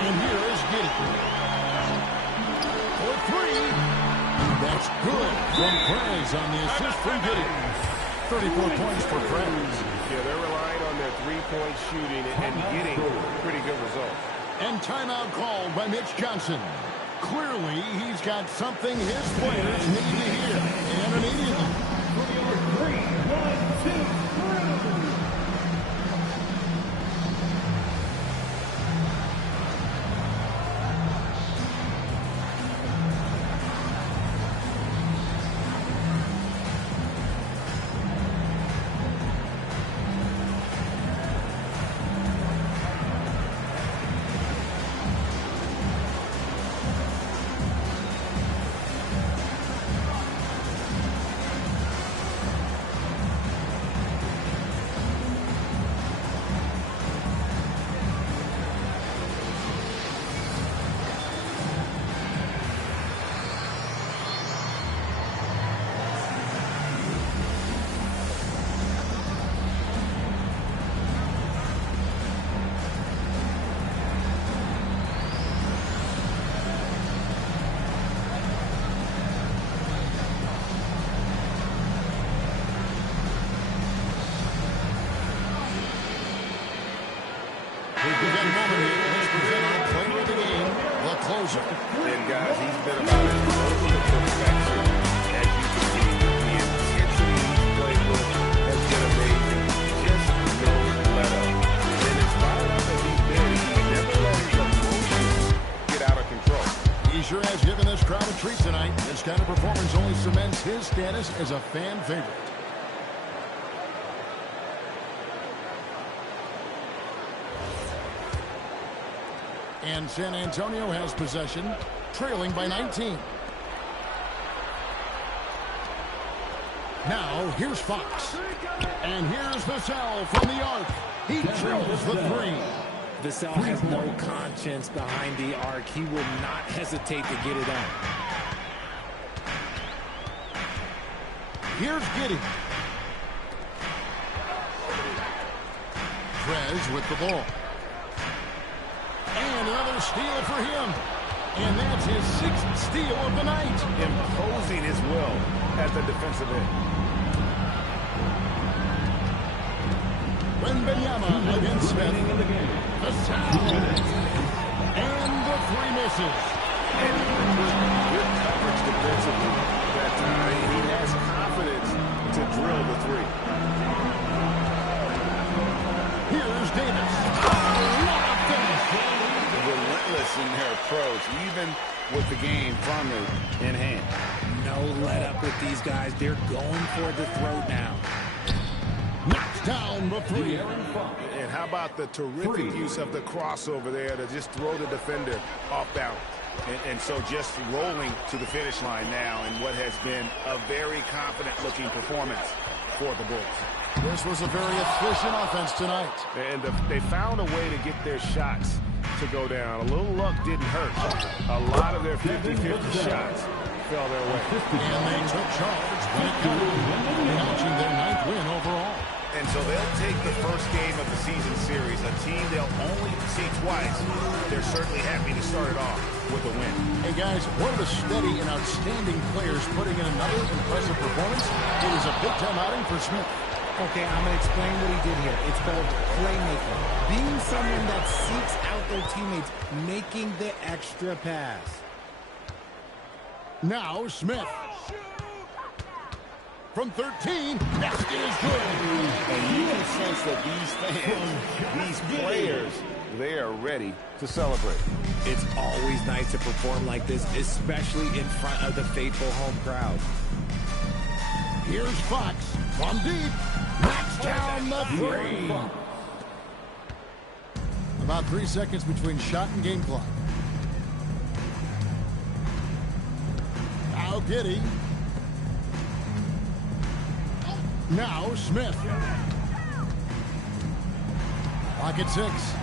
And here is Giddey. three. That's good from Perez on the assist from Giddey. 34 points for Perez. Yeah, they're relying on their three-point shooting and getting pretty good results. And timeout called by Mitch Johnson. Clearly, he's got something his players need to hear. And immediately. 3, 1, 2. And guys, he's been about as close to perfection as you can see. The intensity he's played with has been amazing. Just no let up. And as fired up as he's been, he never let his emotions get out of control. He sure has given this crowd a treat tonight. This kind of performance only cements his status as a fan favorite. And San Antonio has possession, trailing by 19. Now, here's Fox. And here's Vassell from the arc. He drills the three. Vassell has no conscience behind the arc. He will not hesitate to get it up. Here's Giddey. Perez with the ball. And another steal for him. And that's his sixth steal of the night. Imposing his will at the defensive end. Wembanyama against Smith. Vassell. And the three misses. And good coverage defensively that time. He has confidence to drill the three. Here's Davis. What a finish. Relentless in their approach, even with the game firmly in hand. No let up with these guys. They're going for the throat now. Knocks down the three. And how about the terrific use of the crossover there to just throw the defender off balance. And so just rolling to the finish line now in what has been a very confident-looking performance for the Bulls. This was a very efficient offense tonight. And they found a way to get their shots to go down. A little luck didn't hurt. A lot of their 50-50 shots fell their way. And they took charge when it counted, notching their 9th win overall. And so they'll take the first game of the season series, a team they'll only see twice. They're certainly happy to start it off with a win. Hey guys, one of the steady and outstanding players putting in another impressive performance. It was a big-time outing for Smith. Okay, I'm going to explain what he did here. It's called playmaking. Being someone that seeks out their teammates, making the extra pass. Now Smith. From 13, basket is good. And you can sense that these fans, these players, they are ready to celebrate. It's always nice to perform like this, especially in front of the faithful home crowd. Here's Fox from deep. Knocks down the three. About 3 seconds between shot and game clock. Now Giddey. Now Smith. Clock at 6.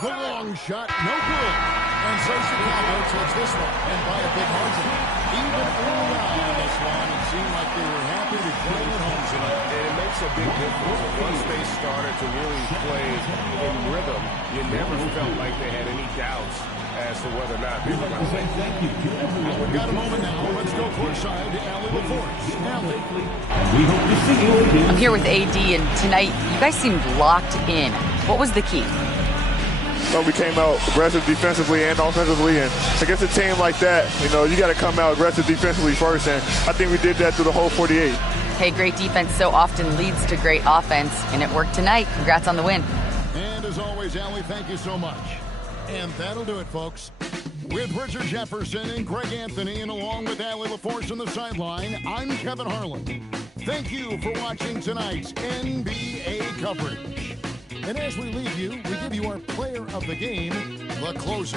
The long shot, no good. And so Chicago takes this one, and by a big margin. Even early on in this one, it seemed like they were happy to play at home tonight. And it makes a big difference. Once they started to really play in rhythm, you never felt like they had any doubts as to whether or not they were going to win. We've got a moment now. Let's go courtside to Allie LaForce. Allie. We hope to see you again. I'm here with AD, and tonight you guys seemed locked in. What was the key? So we came out aggressive defensively and offensively, and against a team like that, you got to come out aggressive defensively first, and I think we did that through the whole 48. Hey, great defense so often leads to great offense, and it worked tonight. Congrats on the win. And as always, Allie, thank you so much. And that'll do it, folks. With Richard Jefferson and Greg Anthony, and along with Allie LaForce on the sideline, I'm Kevin Harlan. Thank you for watching tonight's NBA coverage. And as we leave you, we give you our player of the game, the closer.